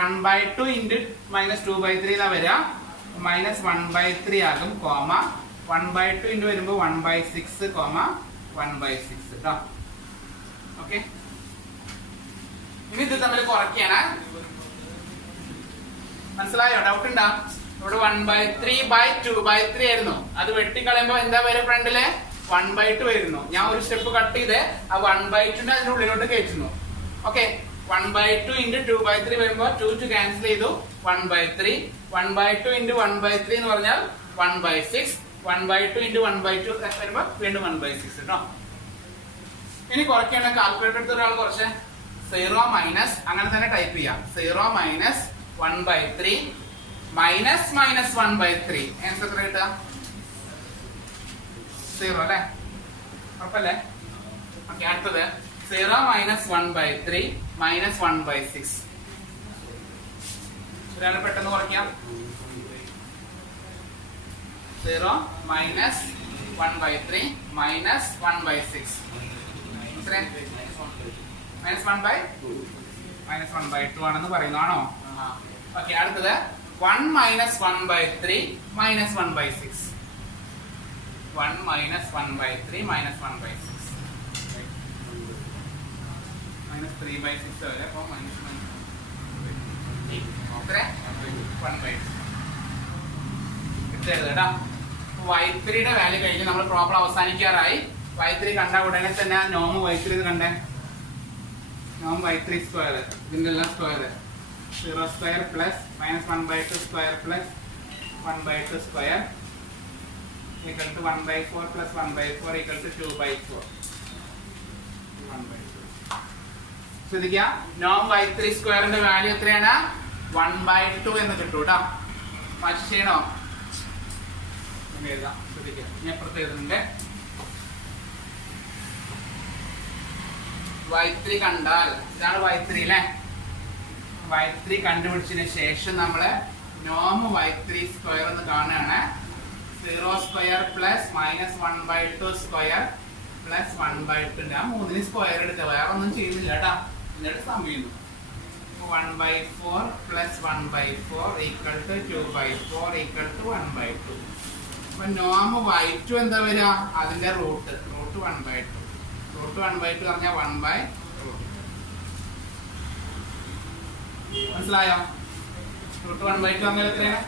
1/2 ഇൻറ്റു മൈനസ് 2/3 എന്നാ വരിക. മൈനസ് 1/3 ആകും. 1/2 ഇൻറ്റു വരുമ്പോൾ 1/6, 1/6 കേട്ടോ. ഓക്കെ, ഇനി ഇത് തമ്മിൽ കുറയ്ക്കാണ്. മനസ്സിലായോ? ഡൗട്ട് ഉണ്ടാ? ഇവിടെ 1/3/2/3 ആയിരുന്നു. അത് വെട്ടിക്കളയുമ്പോ എന്താ വരും? ഫ്രണ്ടില് 1/2 വരുന്നു. ഞാൻ ഒരു സ്റ്റെപ്പ് കട്ട് ചെയ്ത് ആ 1/2 അതിന്റെ ഉള്ളിലോട്ട് കയറ്റുന്നു. ഓക്കെ, 1/2 ഇൻറ്റു 2/3 വരുമ്പോ 2 ക്യാൻസൽ ചെയ്തു. 1/3 1/2 ഇൻറ്റു 1/3 എന്ന് പറഞ്ഞാൽ 1/6. 1/2 ഇൻറ്റു 1/2 വരുമ്പോ വീണ്ടും 1/6 കേട്ടോ. ഇനി കുറയ്ക്കാണ്. കാൽക്കുലേറ്റർ എടുത്ത ഒരാൾ കുറച്ച് 0 മൈനസ് അങ്ങനെ തന്നെ ടൈപ്പ് ചെയ്യാം. 0 മൈനസ് 1/3 മൈനസ് മൈനസ് 1/3 ആൻസർ എത്ര കിട്ടുക? 0 അല്ലേ? ഉറപ്പല്ലേ? ഓക്കെ, അടുത്തത് 0 മൈനസ് 1/3 മൈനസ് 1/6. ഒരാളെ പെട്ടെന്ന് കുറയ്ക്കാം. 0 മൈനസ് 1/3 മൈനസ് 1/6. മൈനസ് 1/2 ആണെന്ന് പറയുന്നതാണോ? ഓക്കെ, അടുത്തത് 1 minus 1/3 minus 1/6. 1 minus 1/3 minus 1/6. Minus 3/6 വരെ. അപ്പോൾ മൈനസ് 1/2 കേട്ടോ. y3യുടെ വാല്യൂ കഴിഞ്ഞ് നമ്മൾ പ്രോബ്ലം അവസാനിക്കാറായി. y3 കണ്ട ഉടനെ തന്നെ നോം y3 കണ്ടേ. നോം y3 സ്ക്വയർ, ഇതിന്റെ എല്ലാം square 0 square plus minus 1/2 square plus 1/2 square equal to 1/4 plus 1/4 equal to 2/4. ശ്രദ്ധിക്കുക, നോം y3 സ്ക്വയറിന്റെ വാല്യൂ എത്രയാണ്? 1/2 എന്ന് കിട്ടും കേട്ടോ. മാറ്റി ചെയ്യണോ? എഴുതാം. ശ്രദ്ധിക്കുക, ഞാൻ അപ്പുറത്ത് എഴുതുന്നുണ്ട്. y3 കണ്ടാൽ ഇതാണ് y3 അല്ലേ. y3 കണ്ടുപിടിച്ചതിന് ശേഷം നമ്മള് നോം y3 സ്ക്വയർ എന്ന് കാണുകയാണ്. 0 square plus minus 1/2 square plus 1/2. ആ മൂന്നിന് സ്ക്വയർ എടുക്കുക, വേറെ ഒന്നും ചെയ്യുന്നില്ല കേട്ടാ. എന്നിട്ട് സം ചെയ്യുന്നു. 1/4 plus 1/4 equal to 2/4 equal to 1/2. അപ്പൊ നോം y2 എന്താ വരിക? അതിന്റെ റൂട്ട് 1/2. റൂട്ട് 1/2 പറഞ്ഞാൽ 1/√. മനസ്സിലായോ? റൂട്ട് 1/2 പറഞ്ഞാൽ എത്രയാണ്?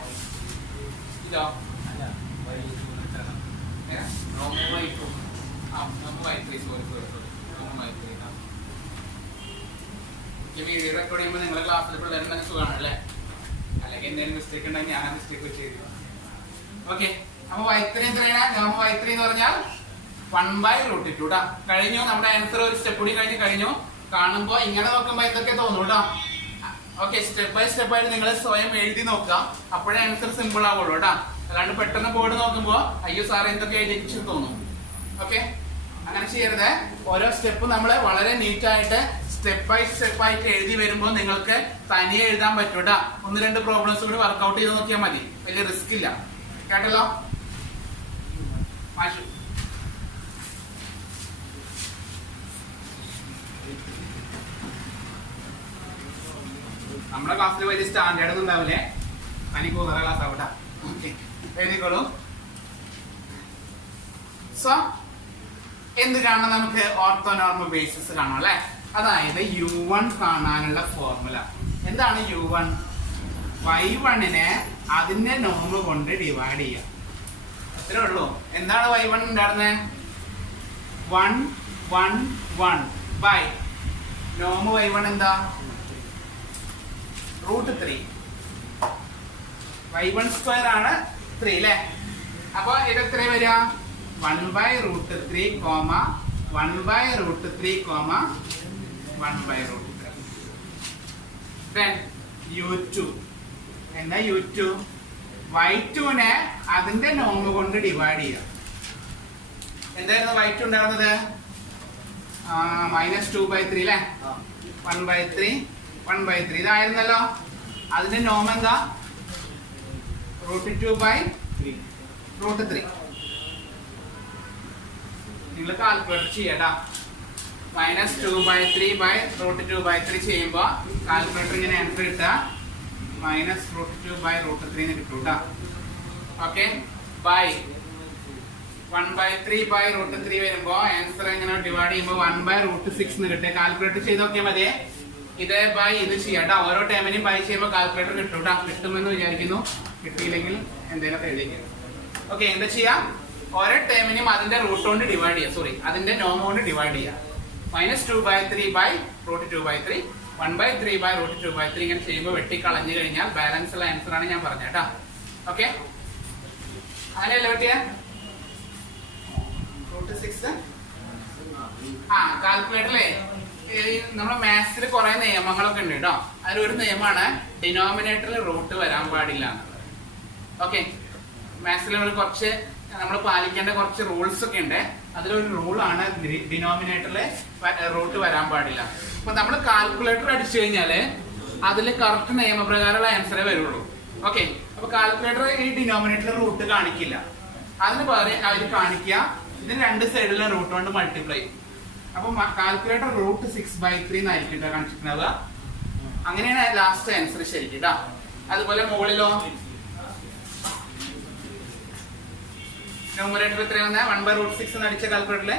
ഇതോ വീഡിയോ റെക്കോർഡ് ചെയ്യുമ്പോൾ നിങ്ങളുടെ ക്ലാസ്സിൽ പിള്ളേരും തന്നെ സുഖമാണ് അല്ലേ? അല്ലെങ്കിൽ എന്തെങ്കിലും മിസ്റ്റേക്ക് ഉണ്ടെങ്കിൽ ഞാൻ ആ മിസ്റ്റേക്ക് വെച്ച് ചെയ്തു. ഓക്കെ, അപ്പൊ y3 എത്രയാണ്? നോം y3 എന്ന് പറഞ്ഞാൽ 1/√2 ട്ടാ. കഴിഞ്ഞു നമ്മുടെ ആൻസർ. ഒരു സ്റ്റെപ്പ് കൂടി കഴിഞ്ഞു. കാണുമ്പോ ഇങ്ങനെ നോക്കുമ്പോ ഇതൊക്കെ തോന്നും കേട്ടോ. ഓക്കെ, സ്റ്റെപ്പ് ബൈ സ്റ്റെപ്പ് ആയിട്ട് നിങ്ങൾ സ്വയം എഴുതി നോക്കുക. അപ്പോഴേ ആൻസർ സിമ്പിൾ ആവുള്ളൂ കേട്ടോ. അല്ലാണ്ട് പെട്ടെന്ന് ബോർഡ് നോക്കുമ്പോ അയ്യോ സാർ എന്തൊക്കെ എഴുതിച്ചു തോന്നും. ഓക്കെ, അങ്ങനെ ചെയ്യരുത്. ഓരോ സ്റ്റെപ്പ് നമ്മൾ വളരെ നീറ്റ് ആയിട്ട് സ്റ്റെപ്പ് ബൈ സ്റ്റെപ്പ് ആയിട്ട് എഴുതി വരുമ്പോൾ നിങ്ങൾക്ക് തനിയെ എഴുതാൻ പറ്റും കേട്ടോ. 1-2 പ്രോബ്ലംസ് കൂടി വർക്ക്ഔട്ട് ചെയ്ത് നോക്കിയാൽ മതി. വലിയ റിസ്ക് ഇല്ല. കേട്ടല്ലോ? മാഷു നമ്മുടെ ക്ലാസ്സിൽ വലിയ സ്റ്റാൻഡേർഡ് ഒന്നും ഉണ്ടാവില്ലേ. പനിക്ക് വേറെ ക്ലാസ് ആവട്ടെ. ഓക്കെ, എഴുതിക്കോളൂ. സോ എന്ത് കാണണം? നമുക്ക് ഓർത്തോനോർമൽ ബേസിസ് കാണാം അല്ലെ. അതായത് u1 കാണാനുള്ള ഫോർമുല എന്താണ്? u1 y1നെ അതിന്റെ നോം കൊണ്ട് ഡിവൈഡ് ചെയ്യാം. അത്രേ ഉള്ളൂ. എന്താണ് y1 ഉണ്ടായിരുന്നത്? 1 1 1 ബൈ നോം y1 എന്താ? √3. y1 സ്ക്വയർ ആണ് 3 അല്ലേ. അപ്പൊ ഇത് എത്ര വരിക? 1/√3 1/√3 1/√3. Then u2 എന്താ? u2 y2നെ അതിന്റെ നോം കൊണ്ട് ഡിവൈഡ് ചെയ്യാം. എന്തായിരുന്നു y2 ഉണ്ടായിരുന്നത്? -2/3 അല്ലേ. 1/3 ഇതായിരുന്നല്ലോ. അതിന്റെ നോം എന്താ? √2/√3. നിങ്ങൾ കാൽക്കുലേറ്റ് ചെയ്യട്ടാ. -2/3/√2/3 ചെയ്യുമ്പോ കാൽക്കുലേറ്റർ ഇങ്ങനെ ആൻസർ കിട്ടുക -√2/√3 എന്ന് കിട്ടും കേട്ടോ. ഓക്കെ, ബൈ 1/3/√3 വരുമ്പോ ആൻസർ ഇങ്ങനെ ഡിവൈഡ് ചെയ്യുമ്പോൾ 1/√6 എന്ന് കിട്ടുക. കാൽക്കുലേറ്റ് ചെയ്ത് നോക്കിയാൽ മതിയെ. ഇത് ബൈ ഇത് ചെയ്യാട്ടോ. ഓരോ ടേമിനെയും ബൈ ചെയ്യുമ്പോൾ കാൽക്കുലേറ്റർ കിട്ടും കേട്ടോ. കിട്ടുമെന്ന് വിചാരിക്കുന്നു. കിട്ടിയില്ലെങ്കിൽ എന്തെങ്കിലും എഴുതിക്കും. ഓക്കെ, എന്താ ചെയ്യാം? ഓരോ ടേമിനെയും അതിന്റെ റൂട്ട് കൊണ്ട് ഡിവൈഡ് ചെയ്യാം. സോറി, അതിന്റെ നോം കൊണ്ട് ഡിവൈഡ് ചെയ്യാം. -2/3/√2/3 1/3/√2/3 ഇങ്ങനെ ചെയ്യുമ്പോൾ വെട്ടിക്കളഞ്ഞു കഴിഞ്ഞാൽ ബാലൻസ് ഉള്ള ആൻസർ ആണ് ഞാൻ പറഞ്ഞത് കേട്ടോ. ഓക്കെ, അങ്ങനെയല്ലേ വെട്ടിയ √6. കാൽക്കുലേറ്ററിലെ നമ്മുടെ മാത്സിൽ കുറെ നിയമങ്ങളൊക്കെ ഉണ്ട് കേട്ടോ. അതിലൊരു നിയമമാണ് ഡിനോമിനേറ്ററിൽ റൂട്ട് വരാൻ പാടില്ല എന്നുള്ളത്. ഓക്കെ, മാത്സിൽ കുറച്ച് നമ്മൾ പാലിക്കേണ്ട കുറച്ച് റൂൾസ് ഒക്കെ ഉണ്ട്. അതിലൊരു റൂളാണ് ഡിനോമിനേറ്ററിലെ റൂട്ട് വരാൻ പാടില്ല. അപ്പൊ നമ്മൾ കാൽക്കുലേറ്റർ അടിച്ചു കഴിഞ്ഞാല് അതിൽ കറക്റ്റ് നിയമപ്രകാരമുള്ള ആൻസറേ വരുള്ളൂ. ഓക്കെ, അപ്പൊ കാൽക്കുലേറ്റർ ഈ ഡിനോമിനേറ്ററിലെ റൂട്ട് കാണിക്കില്ല. അതിന് പകരം അവർ കാണിക്കുക ഇതിന് രണ്ട് സൈഡിലെ റൂട്ട് കൊണ്ട് മൾട്ടിപ്ലൈ. അപ്പൊ കാൽക്കുലേറ്റർ റൂട്ട് 6/3 എന്നായിരിക്കും കാണിച്ചിട്ടുണ്ടാവുക. അങ്ങനെയാണ് ലാസ്റ്റ് ആൻസർ ശരിക്കും കേട്ടോ. അതുപോലെ മുകളിലോ ന്യൂമറേറ്റർ എത്രയാണ് 1/√6 എന്ന് അടിച്ച കാൽക്കുലേറ്ററിലെ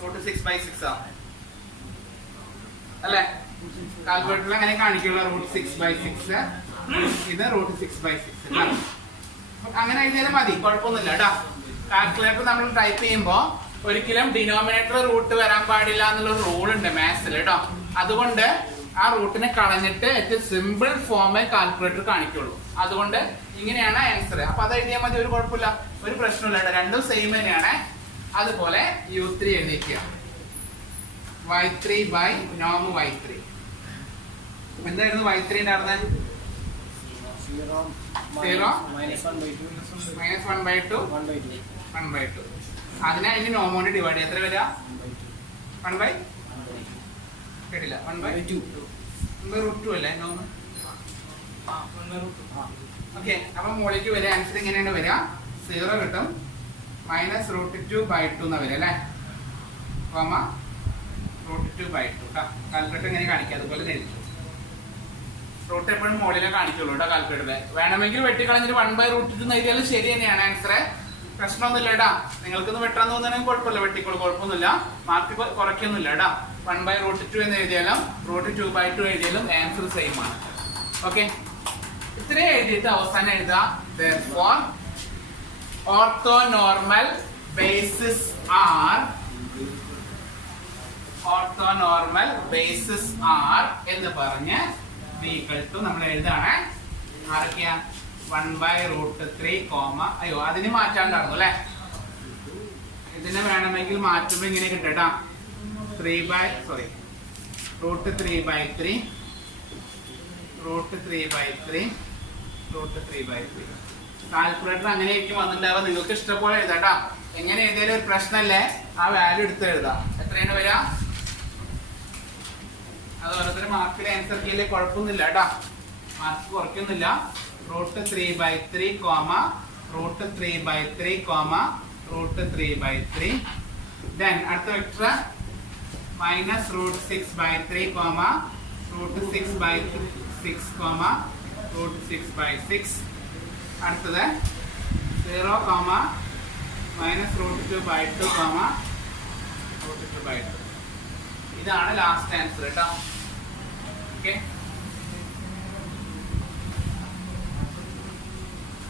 റൂട്ട് 6/6 ആ അല്ലെ? കാൽക്കുലേറ്ററിൽ അങ്ങനെ കാണിക്കുള്ള റൂട്ട് 6/6, ഇത് റൂട്ട് 6/6. അങ്ങനെ എഴുതിയാലും മതി, കുഴപ്പമൊന്നുമില്ല കേട്ടോ. കാൽക്കുലേറ്റർ നമ്മൾ ടൈപ്പ് ചെയ്യുമ്പോ ഒരിക്കലും ഡിനോമിനേറ്റർ റൂട്ട് വരാൻ പാടില്ല എന്നുള്ള റൂൾ ഉണ്ട് മാത്സിൽ കേട്ടോ. അതുകൊണ്ട് ആ റൂട്ടിനെ കളഞ്ഞിട്ട് ഏറ്റവും സിമ്പിൾ ഫോമേ കാൽക്കുലേറ്റർ കാണിക്കുള്ളൂ. അതുകൊണ്ട് ഇങ്ങനെയാണ് ആൻസർ. അപ്പൊ അത് എഴുതിയാൽ മതി, ഒരു കുഴപ്പമില്ല, ഒരു പ്രശ്നമില്ല കേട്ടോ. രണ്ടും സെയിം തന്നെയാണ്. അതുപോലെ U3 എഴുതിക്കുക, y3/norm y3. എന്തായിരുന്നു y3 ഉണ്ടായിരുന്നത്? 0 -1/2 അതിനെ അതിന് നോമോണ്ട് ഡിവൈഡ് എത്ര വരിക? 1/, കേട്ടില്ല, 1/√2 അല്ലേ നോമ്? ഓക്കെ, അപ്പൊ മുകളിലേക്ക് വരിക ആൻസർ ഇങ്ങനെയാണ് വരിക. 0 കിട്ടും, -√2/2 എന്നാ വരിക അല്ലേ, √2/2. കാൽക്കുലേറ്റർ ഇങ്ങനെ കാണിക്കുക, അതുപോലെ എഴുതിച്ചു. റൂട്ട് എപ്പോഴും മുകളിലെ കാണിക്കുള്ളൂ കേട്ടോ കാൽക്കുലേറ്ററിൽ. വേണമെങ്കിൽ വെട്ടിക്കളഞ്ഞിട്ട് 1/√2 എഴുതിയാലും ശരി തന്നെയാണ് ആൻസർ. പ്രശ്നമൊന്നുമില്ല കേട്ടാ. നിങ്ങൾക്കൊന്ന് വെട്ടാൻ തോന്നുകയാണെങ്കിൽ കുഴപ്പമില്ല, വെട്ടിക്കോളൂ, കുഴപ്പമൊന്നുമില്ല, മാർക്ക് കുറയ്ക്കൊന്നുമില്ല കേട്ടാ. 1/√2 എന്ന് എഴുതിയാലും √2/2 എഴുതിയാലും ആൻസർ സെയിം ആണ്. ഓക്കെ, ഇത്രയും എഴുതിയിട്ട് അവസാനം എഴുതാ therefore orthonormal bases are എന്ന് പറഞ്ഞ് നമ്മൾ എഴുതാണ്. ആരൊക്കെയാ? 1/√3, അയ്യോ അതിന് മാറ്റാണ്ടായിരുന്നു അല്ലെ. ഇതിനെ വേണമെങ്കിൽ മാറ്റുമ്പോ ഇങ്ങനെ കിട്ടട്ടാ, √3/3 കാൽക്കുലേറ്റർ അങ്ങനെയൊക്കെ വന്നിട്ടുണ്ടാവുക. നിങ്ങൾക്ക് ഇഷ്ടംപോലെ എഴുതാട്ടാ. എങ്ങനെ എഴുതിയാലും ഒരു പ്രശ്നമല്ലേ, ആ വാല്യൂ എടുത്ത് എഴുതാം. എത്രയാണ് വരിക? അത് ഓരോരുത്തരും മാർക്കിൽ ആൻസർ ചെയ്യല്ലേ, കുഴപ്പമൊന്നുമില്ല കേട്ടാ, മാർക്ക് കുറയ്ക്കുന്നില്ല. √3/3, √3/3, then അടുത്ത വെക്ടർ -√6/3, √6/6, അടുത്തത് 0, -√2/2, √2/2. ഇതാണ് ലാസ്റ്റ് ആൻസർ കേട്ടോ. ഓക്കെ,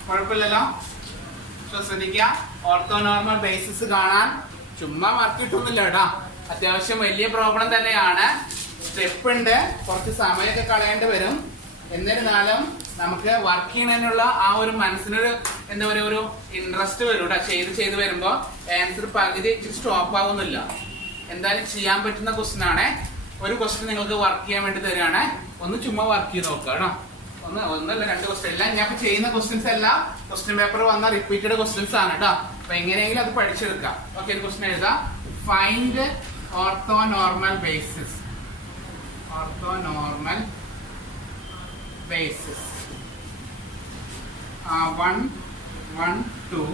കുഴപ്പമില്ലല്ലോ. ശ്രദ്ധിക്കുക, ഓർത്തോനോർമൽ ബേസിസ് കാണാൻ ചുമ്മാ മാർക്ക് കിട്ടുന്നില്ല കേട്ടോ. അത്യാവശ്യം വലിയ പ്രോബ്ലം തന്നെയാണ്. സ്റ്റെപ്പ് ഉണ്ട്, കുറച്ച് സമയമൊക്കെ കളയേണ്ടി വരും. എന്നിരുന്നാലും നമുക്ക് വർക്ക് ചെയ്യുന്നതിനുള്ള ആ ഒരു മനസ്സിനൊരു എന്താ പറയുക, ഒരു ഇൻട്രസ്റ്റ് വരും കേട്ടോ. ചെയ്ത് വരുമ്പോ ആൻസർ പകുതി സ്റ്റോപ്പ് ആവുന്നില്ല. എന്തായാലും ചെയ്യാൻ പറ്റുന്ന ക്വസ്റ്റ്യൻ ആണ്. ഒരു ക്വസ്റ്റ്യൻ നിങ്ങൾക്ക് വർക്ക് ചെയ്യാൻ വേണ്ടി തരികയാണ്. ഒന്ന് ചുമ്മാ വർക്ക് ചെയ്ത് നോക്കുക കേട്ടോ. ഒന്നല്ല, 2 ക്വസ്റ്റ്യൻ. എല്ലാം ഞാൻ ചെയ്യുന്ന ക്വസ്റ്റ്യൻസ് എല്ലാം ക്വസ്റ്റ്യൻ പേപ്പർ വന്ന റിപ്പീറ്റഡ് ക്വസ്റ്റ്യൻസ് ആണ് കേട്ടോ. അപ്പൊ എങ്ങനെയെങ്കിലും അത് പഠിച്ചെടുക്കാം. ഓക്കെ, ഒരു ക്വസ്റ്റ്യൻ എഴുതാം. Find orthonormal basis. 1, 1, 2,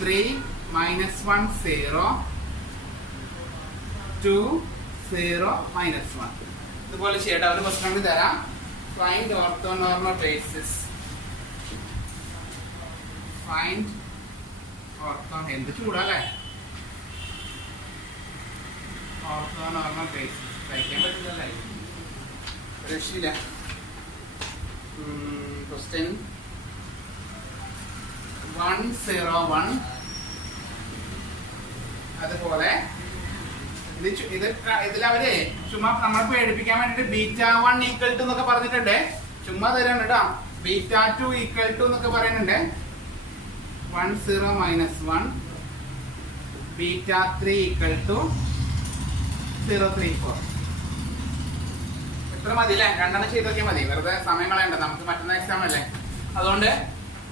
3, -1, 0, 2, 0, -1. ഇതുപോലെ ചെയ്യട്ടെ. ഒരു ക്വസ്റ്റ്യൻ കൂടി തരാം. Find orthonormal basis. എന്ത് ചൂടല്ലേ, ഓർത്തോനോർമൽ ബേസിസ് കഴിക്കാൻ പറ്റില്ലല്ലേ, രക്ഷയില്ല. ക്വസ്റ്റ്യൻ 101. അതുപോലെ ഇതിലവര് ചുമ്മാ നമ്മളെ പേടിപ്പിക്കാൻ വേണ്ടിട്ട് β1 = എന്നൊക്കെ പറഞ്ഞിട്ടുണ്ട്. ചുമ്മാ തരാണ് കേട്ടോ. β2 = എന്നൊക്കെ പറയുന്നുണ്ട്. 1, 0, -1. β3 = 0, 3, 4. ഇത്ര മതി അല്ലേ? 2 ചെയ്തൊക്കെ മതി, വെറുതെ സമയം കളയണ്ട, നമുക്ക് മറ്റന്നാൾ എക്സാം അല്ലേ. അതുകൊണ്ട്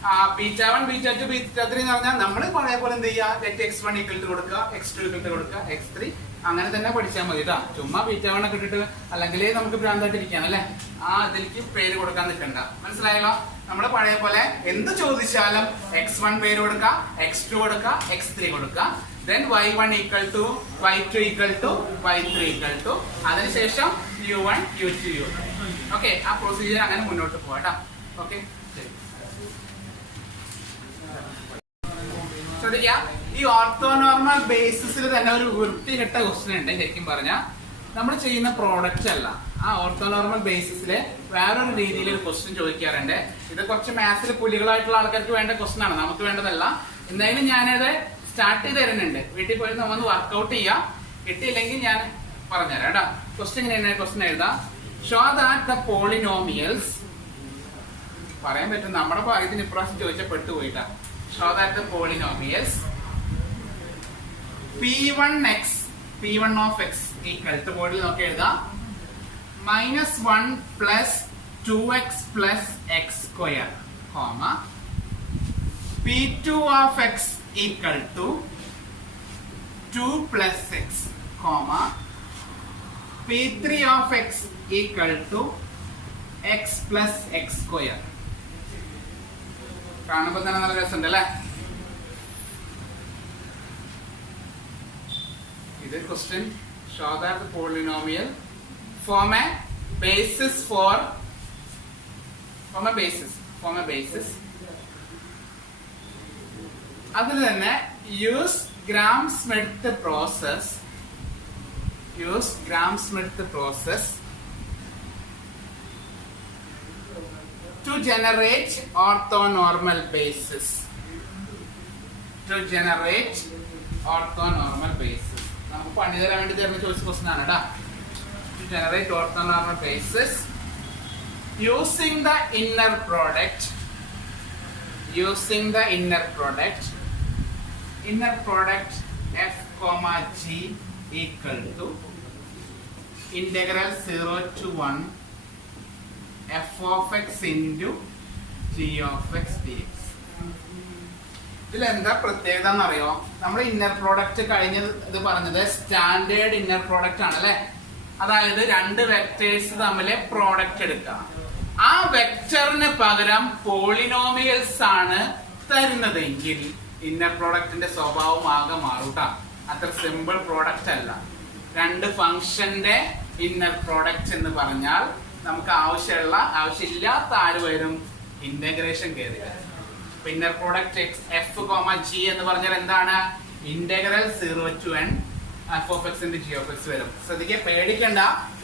β1 β2 β3 എന്ന് പറഞ്ഞാൽ നമ്മൾ പഴയ പോലെ എന്ത് ചെയ്യുക, ലെറ്റ് x1 ഈക്വൽ ടു കൊടുക്കുക, x2 ഈക്വൽ ടു കൊടുക്കുക, x3 അങ്ങനെ തന്നെ പഠിച്ചാൽ മതി കേട്ടോ. ചുമ്മാ β1 ഒക്കെ ഇട്ടിട്ട് അല്ലെങ്കിൽ നമുക്ക് ഭ്രാന്തായിട്ടിരിക്കാം അല്ലെ, ഇതിലേക്ക് പേര് കൊടുക്കാൻ നിൽക്കണ്ട. മനസ്സിലായല്ലോ? നമ്മൾ പഴയ പോലെ എന്ത് ചോദിച്ചാലും x1 പേര് കൊടുക്കുക, x2 കൊടുക്കുക, x3 കൊടുക്കുക, then y1 equal to y2 equal to y3 equal to, അതിനുശേഷം u1 u2 u3. ഓക്കെ, ആ പ്രൊസീജിയർ അങ്ങനെ മുന്നോട്ട് പോകാം. ഓക്കെ, ശ്രദ്ധിക്കുക, ഈ ഓർത്തോനോർമൽ ബേസിസിൽ തന്നെ ഒരു വൃത്തികെട്ട ക്വസ്റ്റ്യൻ ഉണ്ട്. ശരിക്കും പറഞ്ഞാൽ നമ്മൾ ചെയ്യുന്ന പ്രോഡക്റ്റ് അല്ല, ആ ഓർത്തോനോർമൽ ബേസിസിലെ വേറൊരു രീതിയിൽ ഒരു ക്വസ്റ്റ്യൻ ചോദിക്കാറുണ്ട്. ഇത് കുറച്ച് മാത്സിൽ പുലികളായിട്ടുള്ള ആൾക്കാർക്ക് വേണ്ട ക്വസ്റ്റ്യൻ ആണ്, നമുക്ക് വേണ്ടതല്ല. എന്തായാലും ഞാനത് സ്റ്റാർട്ട് ചെയ്ത് തരുന്നുണ്ട്. വീട്ടിൽ പോയി നമ്മൾ വർക്ക്ഔട്ട് ചെയ്യാം. കിട്ടിയില്ലെങ്കിൽ ഞാൻ പറഞ്ഞുതരാം കേട്ടോ. ക്വസ്റ്റ്യൻ ഇങ്ങനെ ക്വസ്റ്റ്യൻ എഴുതാം. ഷോ ദാറ്റ് ദ പോളിനോമിയൽസ്, പറയാൻ പറ്റും, നമ്മുടെ ഭാഗ്യത്തിന് ഇപ്രാവശ്യം ചോദിച്ചാൽ പെട്ടുപോയിട്ടാ. Show that the polynomials p1 of x equal to, ബോർഡിൽ നോക്കി എഴുതാം, -1 plus 2x plus x square, comma p2 of x equal to 2 plus x, comma p3 of x equal to x plus x square. കാണുമ്പോൾ തന്നെ നല്ല രസമുണ്ട് അല്ലേ? ഇത് question. Show that the polynomial form a basis അതിൽ തന്നെ use Gram Schmidt process to generate orthonormal basis. നമുക്ക് പണി തരാൻ വേണ്ടി തരുന്ന ചോയ്സ് ക്വസ്റ്റ്യൻ ആണ് കേട്ടോ. To generate orthonormal basis using the inner product f comma g equal to integral 0 to 1 f of x into g of x dx. ഇതിലെന്താ പ്രത്യേകത എന്നറിയോ? നമ്മൾ ഇന്നർ പ്രോഡക്റ്റ് കഴിഞ്ഞ ഇത് പറഞ്ഞത് സ്റ്റാൻഡേർഡ് ഇന്നർ പ്രോഡക്റ്റ് ആണ് അല്ലെ. അതായത് രണ്ട് വെക്ടേഴ്സ് തമ്മിലെ പ്രോഡക്റ്റ് എടുക്കുക, ആ വെക്ടറിന് പകരം പോളിനോമിയൽസ് ആണ് തരുന്നതെങ്കിൽ ഇന്നർ പ്രോഡക്റ്റിന്റെ സ്വഭാവം ആകെ മാറൂട്ടാ. അത്ര സിമ്പിൾ പ്രോഡക്റ്റ് അല്ല. രണ്ട് ഫംഗ്ഷന്റെ ഇന്നർ പ്രോഡക്റ്റ് എന്ന് പറഞ്ഞാൽ നമുക്ക് ആവശ്യമില്ലാത്ത ആര് വരും? ഇന്റഗ്രേഷൻ കയറി വരും. Inner product F comma G എന്ന് പറഞ്ഞാൽ എന്താണ്? Integral 0 to n f of x into g of x വരും. ശ്രദ്ധിക്കുക, പേടിക്കണ്ട.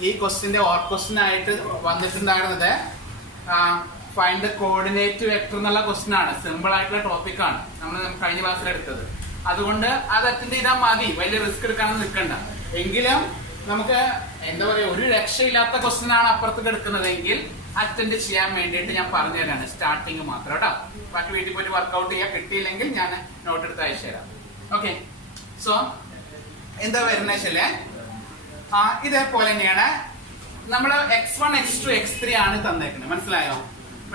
ഈ ക്വസ്റ്റിന്റെ ഓർ ക്വസ്റ്റ്യൻ ആയിട്ട് വന്നിട്ടുണ്ടായിരുന്നത് ഫൈൻഡ് ദ കോർഡിനേറ്റ് വെക്ടർ എന്നുള്ള ക്വസ്റ്റ്യൻ ആണ്. സിമ്പിൾ ആയിട്ടുള്ള ടോപ്പിക് ആണ്, നമ്മൾ കഴിഞ്ഞ ക്ലാസ്സിൽ എടുത്തത്. അതുകൊണ്ട് അത് അറ്റൻഡ് ചെയ്താൽ മതി, വലിയ റിസ്ക് എടുക്കാനൊന്നും നിൽക്കണ്ട. എങ്കിലും നമുക്ക് എന്താ പറയാ, ഒരു രക്ഷയില്ലാത്ത ക്വസ്റ്റ്യൻ ആണ് അപ്പുറത്തേക്ക് എടുക്കുന്നതെങ്കിൽ അറ്റൻഡ് ചെയ്യാൻ വേണ്ടിയിട്ട് ഞാൻ പറഞ്ഞു തരാണ്. സ്റ്റാർട്ടിങ് മാത്രം കേട്ടോ. ബാക്കി വീട്ടിൽ പോയിട്ട് വർക്ക്ഔട്ട് ചെയ്യാൻ കിട്ടിയില്ലെങ്കിൽ ഞാൻ നോട്ട് എടുത്ത് അയച്ചു തരാം. ഓക്കെ, സോ എന്താ വരുന്ന വെച്ചാല് ഇതേപോലെ തന്നെയാണ് നമ്മൾ x1 x2 x3 ആണ് തന്നേക്കുന്നത്. മനസ്സിലായോ?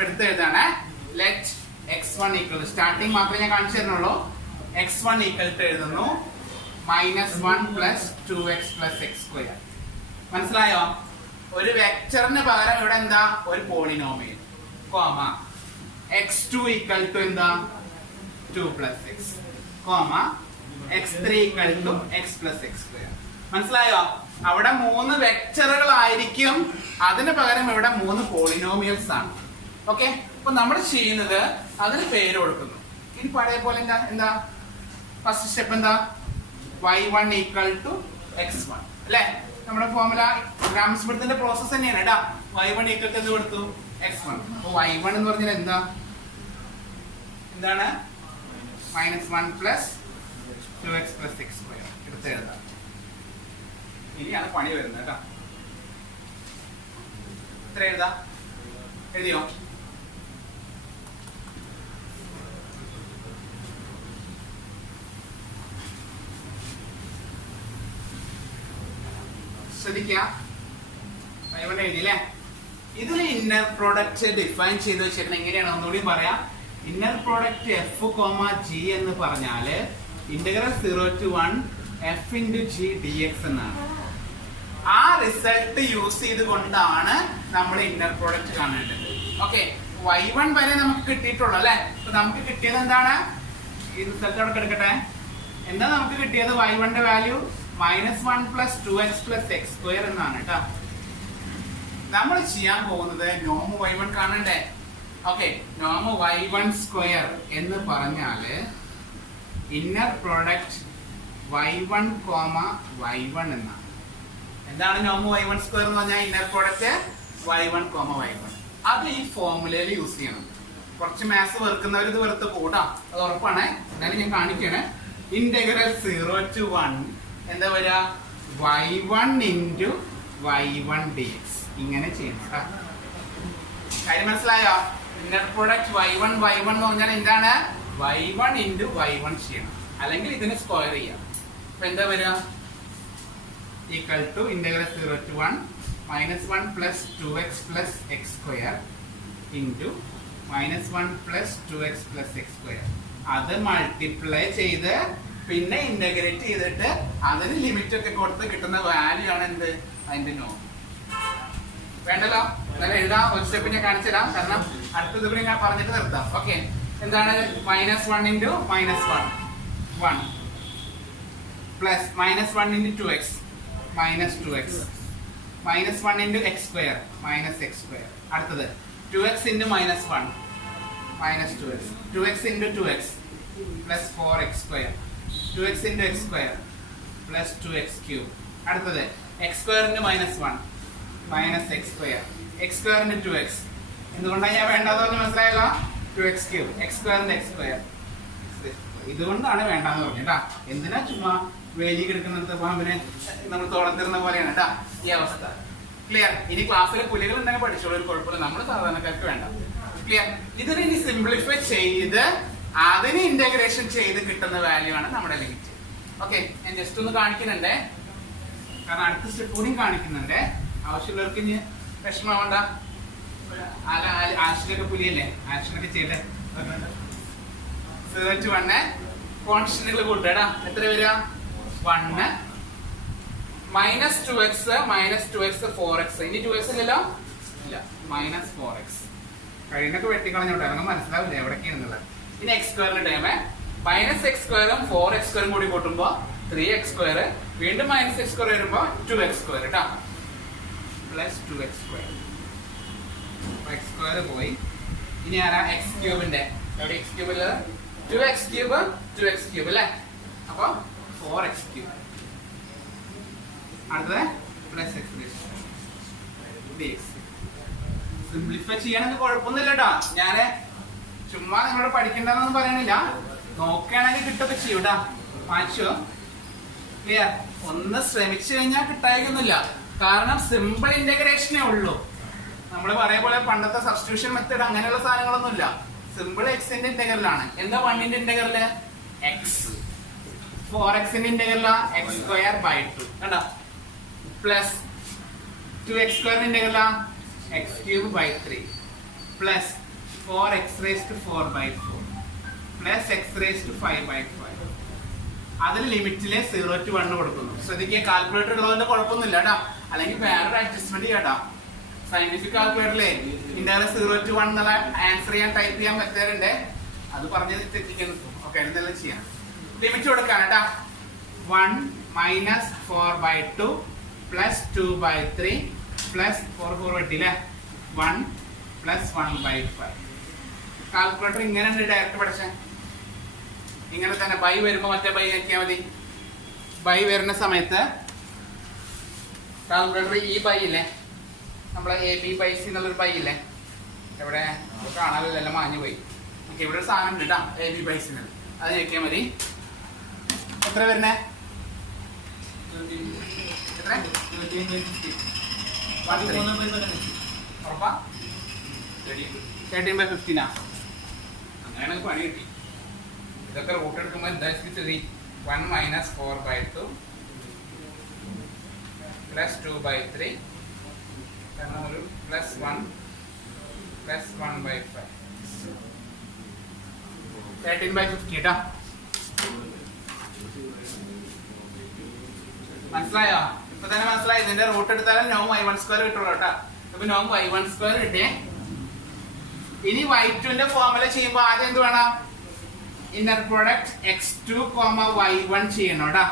എടുത്ത് എഴുതാണ്. ലെറ്റ് x1 ഈക്വൽ, സ്റ്റാർട്ടിങ് മാത്രമേ ഞാൻ കാണിച്ചു തരുന്നുള്ളൂ. x1 ഈക്വൽ ടു എഴുതുന്നു -1 plus 2x plus x square. മനസ്സിലായോ? ഒരു വെക്ടറിന് പകരം ഇവിടെ എന്താ? ഒരു polynomial, comma x2 equal to എന്താ? 2 plus x, comma x3 equal to x plus x square. മനസ്സിലായോ? അവിടെ 3 വെക്ടറുകൾ ആയിരിക്കും, അതിന് പകരം ഇവിടെ 3 പോളിനോമിയൽസ് ആണ്. ഓക്കെ, അപ്പൊ നമ്മൾ ചെയ്യുന്നത് അതിന് പേര് കൊടുക്കുന്നു. ഇനി പഴയ പോലെ എന്താ ഫസ്റ്റ് സ്റ്റെപ്പ്? എന്താ? y1 ഈക്വൽ ടു x1 അല്ലെ? നമ്മുടെ ഫോർമുല ഗ്രാം സ്മിത്തിന്റെ പ്രോസസ് തന്നെയാണ് കേട്ടാ. y1 ഈക്വൽ ടു എന്ത് കൊടുത്തു? x1. അപ്പൊ y1 എന്ന് പറഞ്ഞാൽ എന്താണ്? -1 plus 2x plus x square എടുത്ത് എഴുതാം. ഇനിയാണ് പണി വരുന്നത് കേട്ടോ. എത്ര എഴുതാ? എഴുതിയോ? ശ്രദ്ധിക്കുക, എഴുതിയില്ലേ? ഇതിൽ ഇന്നർ പ്രോഡക്റ്റ് ഡിഫൈൻ ചെയ്ത് വെച്ചിരുന്നത് എങ്ങനെയാണ് ഒന്നുകൂടി പറയാം. Inner product F comma G എന്ന് പറഞ്ഞാല് integral 0 to 1 F into G D X എന്നാണ്. ആ റിസൾട്ട് യൂസ് ചെയ്തുകൊണ്ടാണ് നമ്മൾ ഇന്നർ പ്രോഡക്റ്റ് കാണേണ്ടത്. ഓക്കെ, y1 വരെ നമുക്ക് കിട്ടിയിട്ടുള്ളൂ അല്ലെ. അപ്പൊ നമുക്ക് കിട്ടിയത് എന്താണ്? ഈ റിസൾട്ട് അവിടെ കിടക്കട്ടെ. എന്താ നമുക്ക് കിട്ടിയത്? y1 വാല്യൂ -1 + 2x + x² എന്നാണ് കേട്ടോ. നമ്മൾ ചെയ്യാൻ പോകുന്നത് നോം y1 കാണണ്ടേ. ഓക്കെ, നോം y1² എന്ന് പറഞ്ഞാല് ഇന്നർ പ്രോഡക്റ്റ് y1, y1 എന്നാണ്. എന്താണ് നോം y1² എന്ന് പറഞ്ഞാൽ? Inner product y1, y1. അത് ഈ ഫോർമുലയിൽ യൂസ് ചെയ്യണം. കുറച്ച് മാത്സ് വെറുക്കുന്നവർ ഇത് വെറുത്ത് കൂട്ടാം, അത് ഉറപ്പാണ്. എന്നാലും ഞാൻ കാണിക്കണേ. ഇന്റഗ്രൽ 0 to 1 എന്താ വരിക? y1 × y1 dx. ഇങ്ങനെ ചെയ്യണം. കാര്യം മനസ്സിലായോ? ഇന്നർ പ്രോഡക്റ്റ് y1, y1 എന്ന് പറഞ്ഞാൽ എന്താണ്? y1 × y1 ചെയ്യണം, അല്ലെങ്കിൽ ഇതിന് സ്ക്വയർ ചെയ്യാം. അപ്പൊ എന്താ വരിക? Equal to integral 0 to 1 -1 + 2x + x² into -1 + 2x + x². അത് മൾട്ടിപ്ലൈ ചെയ്ത് പിന്നെ ഇന്റഗ്രേറ്റ് ചെയ്തിട്ട് അതിന് ലിമിറ്റ് ഒക്കെ കൊടുത്ത് കിട്ടുന്ന വാല്യൂ ആണ് എന്ത്? അതിന്റെ നോം. വേണ്ടല്ലോ, എന്നാലും എഴുതാം. ഒരു സ്റ്റെപ്പ് ഞാൻ കാണിച്ചു തരാം, കാരണം അടുത്തത് കൂടി ഞാൻ പറഞ്ഞിട്ട് നിർത്താം. ഓക്കെ, എന്താണ്? -1 × -1 1 plus -1 × 2x -2x -1 × x² -x². അടുത്തത് 2x × -1 -2x 2x × 2x plus 4x². 2x × x² plus 2x³. അടുത്തത് x² × -1 -x². x² × 2x. എന്തുകൊണ്ടാണ് ഞാൻ വേണ്ടതെന്ന് പറഞ്ഞ് മനസ്സിലായല്ലോ? 2x³ x² × x². ഇതുകൊണ്ടാണ് വേണ്ടെന്ന് പറഞ്ഞു കേട്ടാ. എന്തിനാ ചുമ്മാ വേലി കിടക്കുന്നത് പാമ്പിനെ നമ്മൾ തോളത്തിരുന്ന പോലെയാണ് കേട്ടാ ഈ അവസ്ഥ. ക്ലിയർ? ഇനി ക്ലാസ്സിലെ പുലികൾ ഉണ്ടെങ്കിൽ പഠിച്ചോളൂ, ഒരു കുഴപ്പമില്ല. നമ്മൾ സാധാരണക്കാർക്ക് വേണ്ട. ക്ലിയർ? ഇതിനെ ഇനി സിംപ്ലിഫൈ ചെയ്ത് അതിന് ഇന്റഗ്രേഷൻ ചെയ്ത് കിട്ടുന്ന വാല്യൂ ആണ് നമ്മുടെ ലിമിറ്റ്. ഓക്കെ, ഞാൻ ജസ്റ്റ് ഒന്ന് കാണിക്കുന്നുണ്ടേ, കാരണം അടുത്ത സ്റ്റെപ്പ് കൂടി കാണിക്കുന്നുണ്ടേ. ആവശ്യമുള്ളവർക്ക് ഇനി വിഷമാവണ്ട. ആശിലൊക്കെ പുലിയല്ലേ, ആക്ഷനൊക്കെ ചെയ്തേ. 0 to 1 കോൺസ്റ്റന്റുകൾ കൂട്ടേടാ. എത്ര വരിക? 1 -2x 4x. ഇനി 2x ഇല്ലല്ലോ, ഇല്ല, -4x. കഴിഞ്ഞൊക്കെ വെട്ടിക്കളഞ്ഞോട്ടെ, നമുക്ക് മനസ്സിലാവില്ല എവിടേക്കാണെന്നുള്ളത്. ഇനി x² ടൈമേ -x² ഉം 4x² കൂടി കൂട്ടുമ്പോ 3x². വീണ്ടും -x² വരുമ്പോ 2x² കേട്ടാ, പ്ലസ് 2x². x² പോയി. ഇനി ആരാ? x³ എവിടെ? x³ 2x³ അല്ലേ. അപ്പൊ 4x³. അടുത്തത് പ്ലസ് x dx. സിംപ്ലിഫൈ ചെയ്യാനൊന്നും കുഴപ്പമൊന്നുമില്ല കേട്ടോ. ഞാന് ചുമ്മാ നിങ്ങളോട് പഠിക്കണ്ടെന്നൊന്നും പറയണില്ല, നോക്കുകയാണെങ്കിൽ കിട്ടൊക്കെ ചെയ്യൂട്ടാ. മാറ്റോ? ക്ലിയർ? ഒന്ന് ശ്രമിച്ചു കഴിഞ്ഞാൽ കിട്ടായിക്കൊന്നുമില്ല, കാരണം സിമ്പിൾ ഇന്റഗ്രേഷനേ ഉള്ളൂ. നമ്മൾ പറയ പോലെ പണ്ടത്തെ സബ്സ്റ്റിറ്റ്യൂഷൻ മെത്തേഡ് അങ്ങനെയുള്ള സാധനങ്ങളൊന്നുമില്ല. സിമ്പിൾ എക്സിന്റെ ഇന്റഗ്രലാണ്. എന്താ 1 ന്റെ ഇന്റഗ്രല്? x. 4x ന്റെ ഇന്റഗ്രല x²/2 കണ്ടോ, plus 2x² ഇന്റഗ്രല x³/3 plus 4x⁴/4 plus x⁵5/5. അതിൽ ലിമിറ്റില് 0 to 1 കൊടുക്കുന്നു. ശ്രദ്ധിക്കുക, കാൽക്കുലേറ്റർ ഉള്ളതിന്റെ കുഴപ്പമൊന്നുമില്ല കേട്ടോ, അല്ലെങ്കിൽ വേറൊരു അഡ്ജസ്റ്റ്മെന്റ് ചെയ്യാട്ടോ. സയന്റിഫിക് കാൽക്കുലേറ്ററിലെ ഇന്റഗ്രൽ 0 to 1 എന്നുള്ള ആൻസർ ചെയ്യാൻ ടൈപ്പ് ചെയ്യാൻ പറ്റാറുണ്ട്. അത് പറഞ്ഞത് തെറ്റിക്കുന്നു. ഓക്കെ, എന്തെല്ലാം ചെയ്യാം. ലിമിറ്റ് കൊടുക്കാണ് കേട്ടാ. 1 - 4/2 പ്ലസ് 2/3 പ്ലസ് 4 വെട്ടില്ലേ 1 പ്ലസ് 1/5. കാൽക്കുലേറ്റർ ഇങ്ങനെ ഉണ്ട് ഡയറക്റ്റ് പഠിച്ച. ഇങ്ങനെ തന്നെ ബൈ വരുമ്പോ മറ്റേ ബൈ ആക്കിയാൽ മതി. ബൈ വരുന്ന സമയത്ത് കാൽക്കുലേറ്റർ ഈ ബൈ ഇല്ലേ, നമ്മളെ AB/C എന്നുള്ളൊരു ബൈ ഇല്ലേ, എവിടെ കാണാനില്ല, മാഞ്ഞു പോയി. ഓക്കെ, ഇവിടെ ഒരു സാധനം ഉണ്ട് കേട്ടോ, AB/C. അത് നോക്കിയാൽ മതി. എത്ര വരുന്നേ? എത്ര? 13/15. അങ്ങനെയാണെങ്കിൽ പണി കിട്ടി. ഇതൊക്കെ റൂട്ട് എടുക്കുമ്പോൾ എന്താ സ്ഥിതി? 1 - 4/2 പ്ലസ് 2/3 കാരണം ഒരു പ്ലസ് 1 പ്ലസ് 1/5. 13/50 കേട്ടോ. മനസ്സിലായോ? ഇപ്പൊ തന്നെ മനസ്സിലായി. ഇതിന്റെ റൂട്ട് എടുത്താലും നോം y1² കിട്ടുള്ളൂ കേട്ടോ. അപ്പൊ നോം y1² കിട്ടിയേ. ഇനി y2 ന്റെ ഫോർമുല ചെയ്യുമ്പോ ആദ്യം എന്ത് വേണം? ഇന്നർ പ്രോഡക്റ്റ് x2, y1 ചെയ്യണം കേട്ടോ.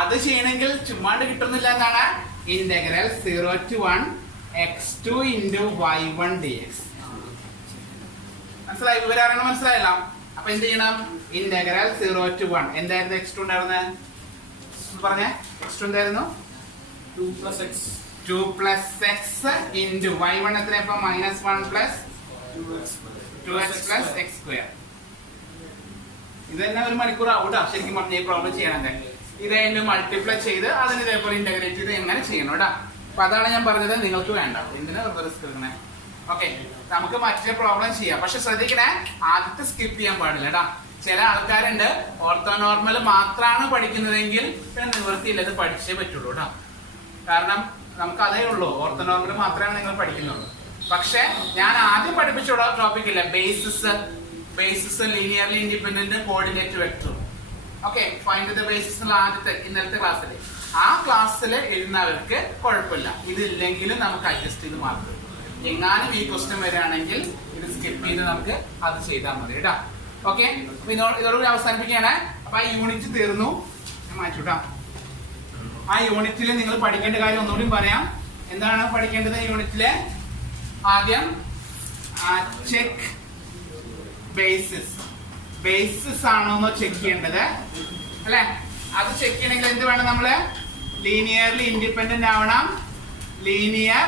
അത് ചെയ്യണമെങ്കിൽ ചുമ്മാണ്ട് കിട്ടുന്നില്ല. എന്താണ്? Integral 0 to 1 x2 into y1 dx. മനസ്സിലായി? വിവരം മനസ്സിലായല്ലോ. അപ്പൊ എന്ത് ചെയ്യണം? ഇന്റഗ്രൽ 0 to 1 എന്തായിരുന്നു x2 ഉണ്ടായിരുന്നത്? പറഞ്ഞേ. x2 എന്തായിരുന്നു? 2 plus x 2 plus x into y1 എത്രയാ? ഇപ്പൊ -1 plus 2x plus x square. ഇത് തന്നെ ഒരു മണിക്കൂർ ആവൂട്ടാ ശരിക്കും പറഞ്ഞ ഈ പ്രോബ്ലം ചെയ്യണത്. ഇത് അതിന് മൾട്ടിപ്ലൈ ചെയ്ത് അതിന് ഇതേപോലെ ഇന്റഗ്രേറ്റ് ചെയ്ത് എങ്ങനെ ചെയ്യണം കേട്ടാ. അപ്പൊ അതാണ് ഞാൻ പറഞ്ഞത്. നിങ്ങൾക്ക് വേണ്ട, എന്തിനാ വെറുതെ റിസ്ക് എടുക്കണേ. ഓക്കെ, നമുക്ക് മറ്റേ പ്രോബ്ലം ചെയ്യാം. പക്ഷെ ശ്രദ്ധിക്കണേ, ആദ്യത്തെ സ്കിപ്പ് ചെയ്യാൻ പാടില്ല കേട്ടാ. ചില ആൾക്കാരുണ്ട് ഓർത്തോനോർമൽ മാത്രമാണ് പഠിക്കുന്നതെങ്കിൽ പിന്നെ നിവൃത്തിയില്ല, ഇത് പഠിച്ചേ പറ്റുള്ളൂ കേട്ടോ. കാരണം നമുക്ക് അതേ ഉള്ളൂ, ഓർത്തോനോർമൽ മാത്രമാണ് നിങ്ങൾ പഠിക്കുന്നുള്ളൂ. പക്ഷെ ഞാൻ ആദ്യം പഠിപ്പിച്ച ടോപ്പിക് ഇല്ല, basis linearly independent coordinate vector. Okay, find the basis എന്നുള്ള ആദ്യത്തെ ഇന്നലത്തെ ക്ലാസ്സിൽ ആ ക്ലാസ്സിൽ എഴുതുന്നവർക്ക് കുഴപ്പമില്ല. ഇതില്ലെങ്കിലും നമുക്ക് അഡ്ജസ്റ്റ് ചെയ്ത് മാർക്ക്. എങ്ങാനും ഈ ക്വസ്റ്റ്യൻ വരികയാണെങ്കിൽ ഇത് സ്കിപ്പ് ചെയ്ത് നമുക്ക് അത് ചെയ്താൽ മതി കേട്ടോ. ഓക്കെ, അപ്പൊ ഇതോടുകൂടി അവസാനിപ്പിക്കുകയാണ്. അപ്പൊ ആ യൂണിറ്റ് തീർന്നു. ഞാൻ മാറ്റൂട്ടാ. ആ യൂണിറ്റിൽ നിങ്ങൾ പഠിക്കേണ്ട കാര്യം ഒന്നുകൂടി പറയാം. എന്താണ് പഠിക്കേണ്ടത് യൂണിറ്റില്? ആദ്യം ചെക്ക് ബേസിസ് ആണോന്നോ ചെക്ക് ചെയ്യേണ്ടത് അല്ലെ. അത് ചെക്ക് ചെയ്യണമെങ്കിൽ എന്ത് വേണം? നമ്മള് ലീനിയർലി ഇൻഡിപെൻഡന്റ് ആവണം, ലീനിയർ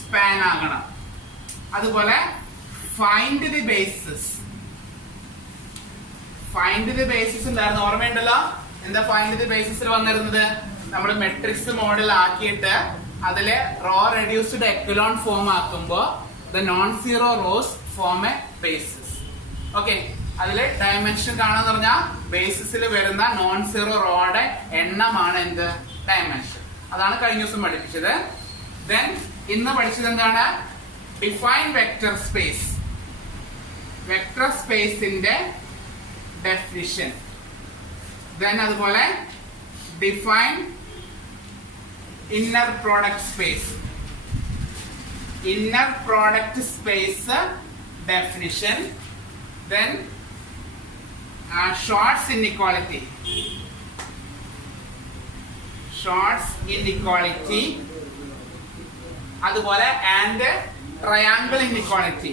സ്പാൻ ആകണം. അതുപോലെ ഫൈൻഡ് ദി ബേസിസ് ഉണ്ടായിരുന്നു, ഓർമ്മയുണ്ടല്ലോ. എന്താ ഫൈൻഡ് ദി ബേസിസിൽ വന്നിരുന്നത്? നമ്മൾ മെട്രിക്സ് മോഡൽ ആക്കിയിട്ട് അതിലെ റോ റെഡ്യൂസ്ഡ് എക്കലോൺ ഫോം ആക്കുമ്പോ the non zero rows form a basis. Okay, അതില് ഡയമെൻഷൻ കാണാന്ന് പറഞ്ഞാൽ ബേസിസിൽ വരുന്ന നോൺ സീറോ റോയുടെ എണ്ണമാണ് എന്ത്? ഡയമെൻഷൻ. അതാണ് കഴിഞ്ഞ ദിവസം പഠിപ്പിച്ചത്. ദെൻ ഇന്ന് പഠിച്ചത് എന്താണ്? Define vector space. വെക്ടർ സ്പേസിന്റെ ഡെഫിനിഷൻ. ദെൻ അതുപോലെ define inner product space definition. Then Schwarz inequality. അതുപോലെ ആൻഡ് ട്രയാങ്കിൾ ഇൻഇക്വാളിറ്റി.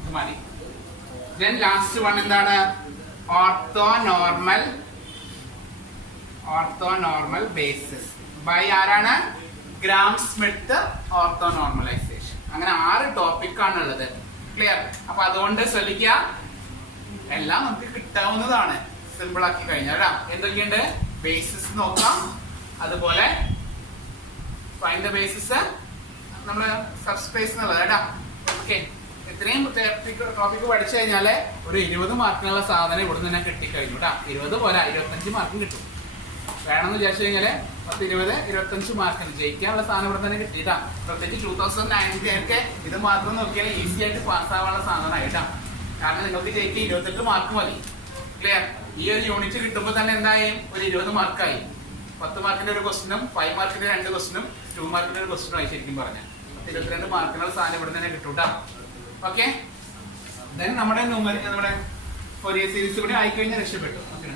ഇത് മതി. Then last one എന്താണ്? ഓർത്തോനോർമൽ ബേസിസ് ബൈ ആരാണ്? Gram Schmidt orthonormalization. അങ്ങനെ 6 ടോപ്പിക് ആണുള്ളത്. ക്ലിയർ? അപ്പൊ അതുകൊണ്ട് ശ്രദ്ധിക്കുക, എല്ലാം നമുക്ക് കിട്ടാവുന്നതാണ് സിമ്പിൾ ആക്കി കഴിഞ്ഞാൽ. എന്തൊക്കെയുണ്ട്? ബേസിസ് നോക്കാം, അതുപോലെ ഫൈൻഡ് ദ ബേസിസ്, നമ്മള് സബ്സ്പേസ് എന്നുള്ളത് കേട്ടാ. ഓക്കെ, ഇത്രയും ടോപ്പിക് പഠിച്ചു കഴിഞ്ഞാല് ഒരു 20 മാർക്കിനുള്ള സാധനം ഇവിടെ നിന്ന് തന്നെ കിട്ടിക്കഴിഞ്ഞു കേട്ടാ. 20 പോരാ, 25 മാർക്കും കിട്ടും. വേണമെന്ന് വിചാരിച്ചു കഴിഞ്ഞാല് 10, 20, 25 മാർക്കിന് ജയിക്കാനുള്ള സാധനം ഇവിടെ തന്നെ കിട്ടിയിട്ടാ. പ്രത്യേകിച്ച് 2019 ഇത് മാത്രം നോക്കിയാൽ ഈസി ആയിട്ട് പാസ്സാവാനുള്ള സാധനമായിട്ടാ. കാരണം നിങ്ങൾക്ക് ജയിക്കാൻ 28 മാർക്ക് മതി. ക്ലിയർ? ഈ ഒരു യൂണിറ്റ് കിട്ടുമ്പോൾ തന്നെ എന്തായി? ഒരു 20 മാർക്കായി. 10 മാർക്കിന്റെ ഒരു ക്വസ്റ്റിനും 5 മാർക്കിന്റെ 2 ക്വസ്റ്റിനും 2 മാർക്കിന്റെ ഒരു ക്വസ്റ്റിനും ആയി ശരിക്കും പറഞ്ഞാൽ 22 മാർക്കിനുള്ള സാധനം ഇവിടെ തന്നെ കിട്ടൂട്ടാ. ഓക്കെ, നമ്മുടെ ഫോറിയർ സീരീസ് കൂടി ആയിക്കഴിഞ്ഞാൽ രക്ഷപ്പെട്ടു. ഓക്കെ.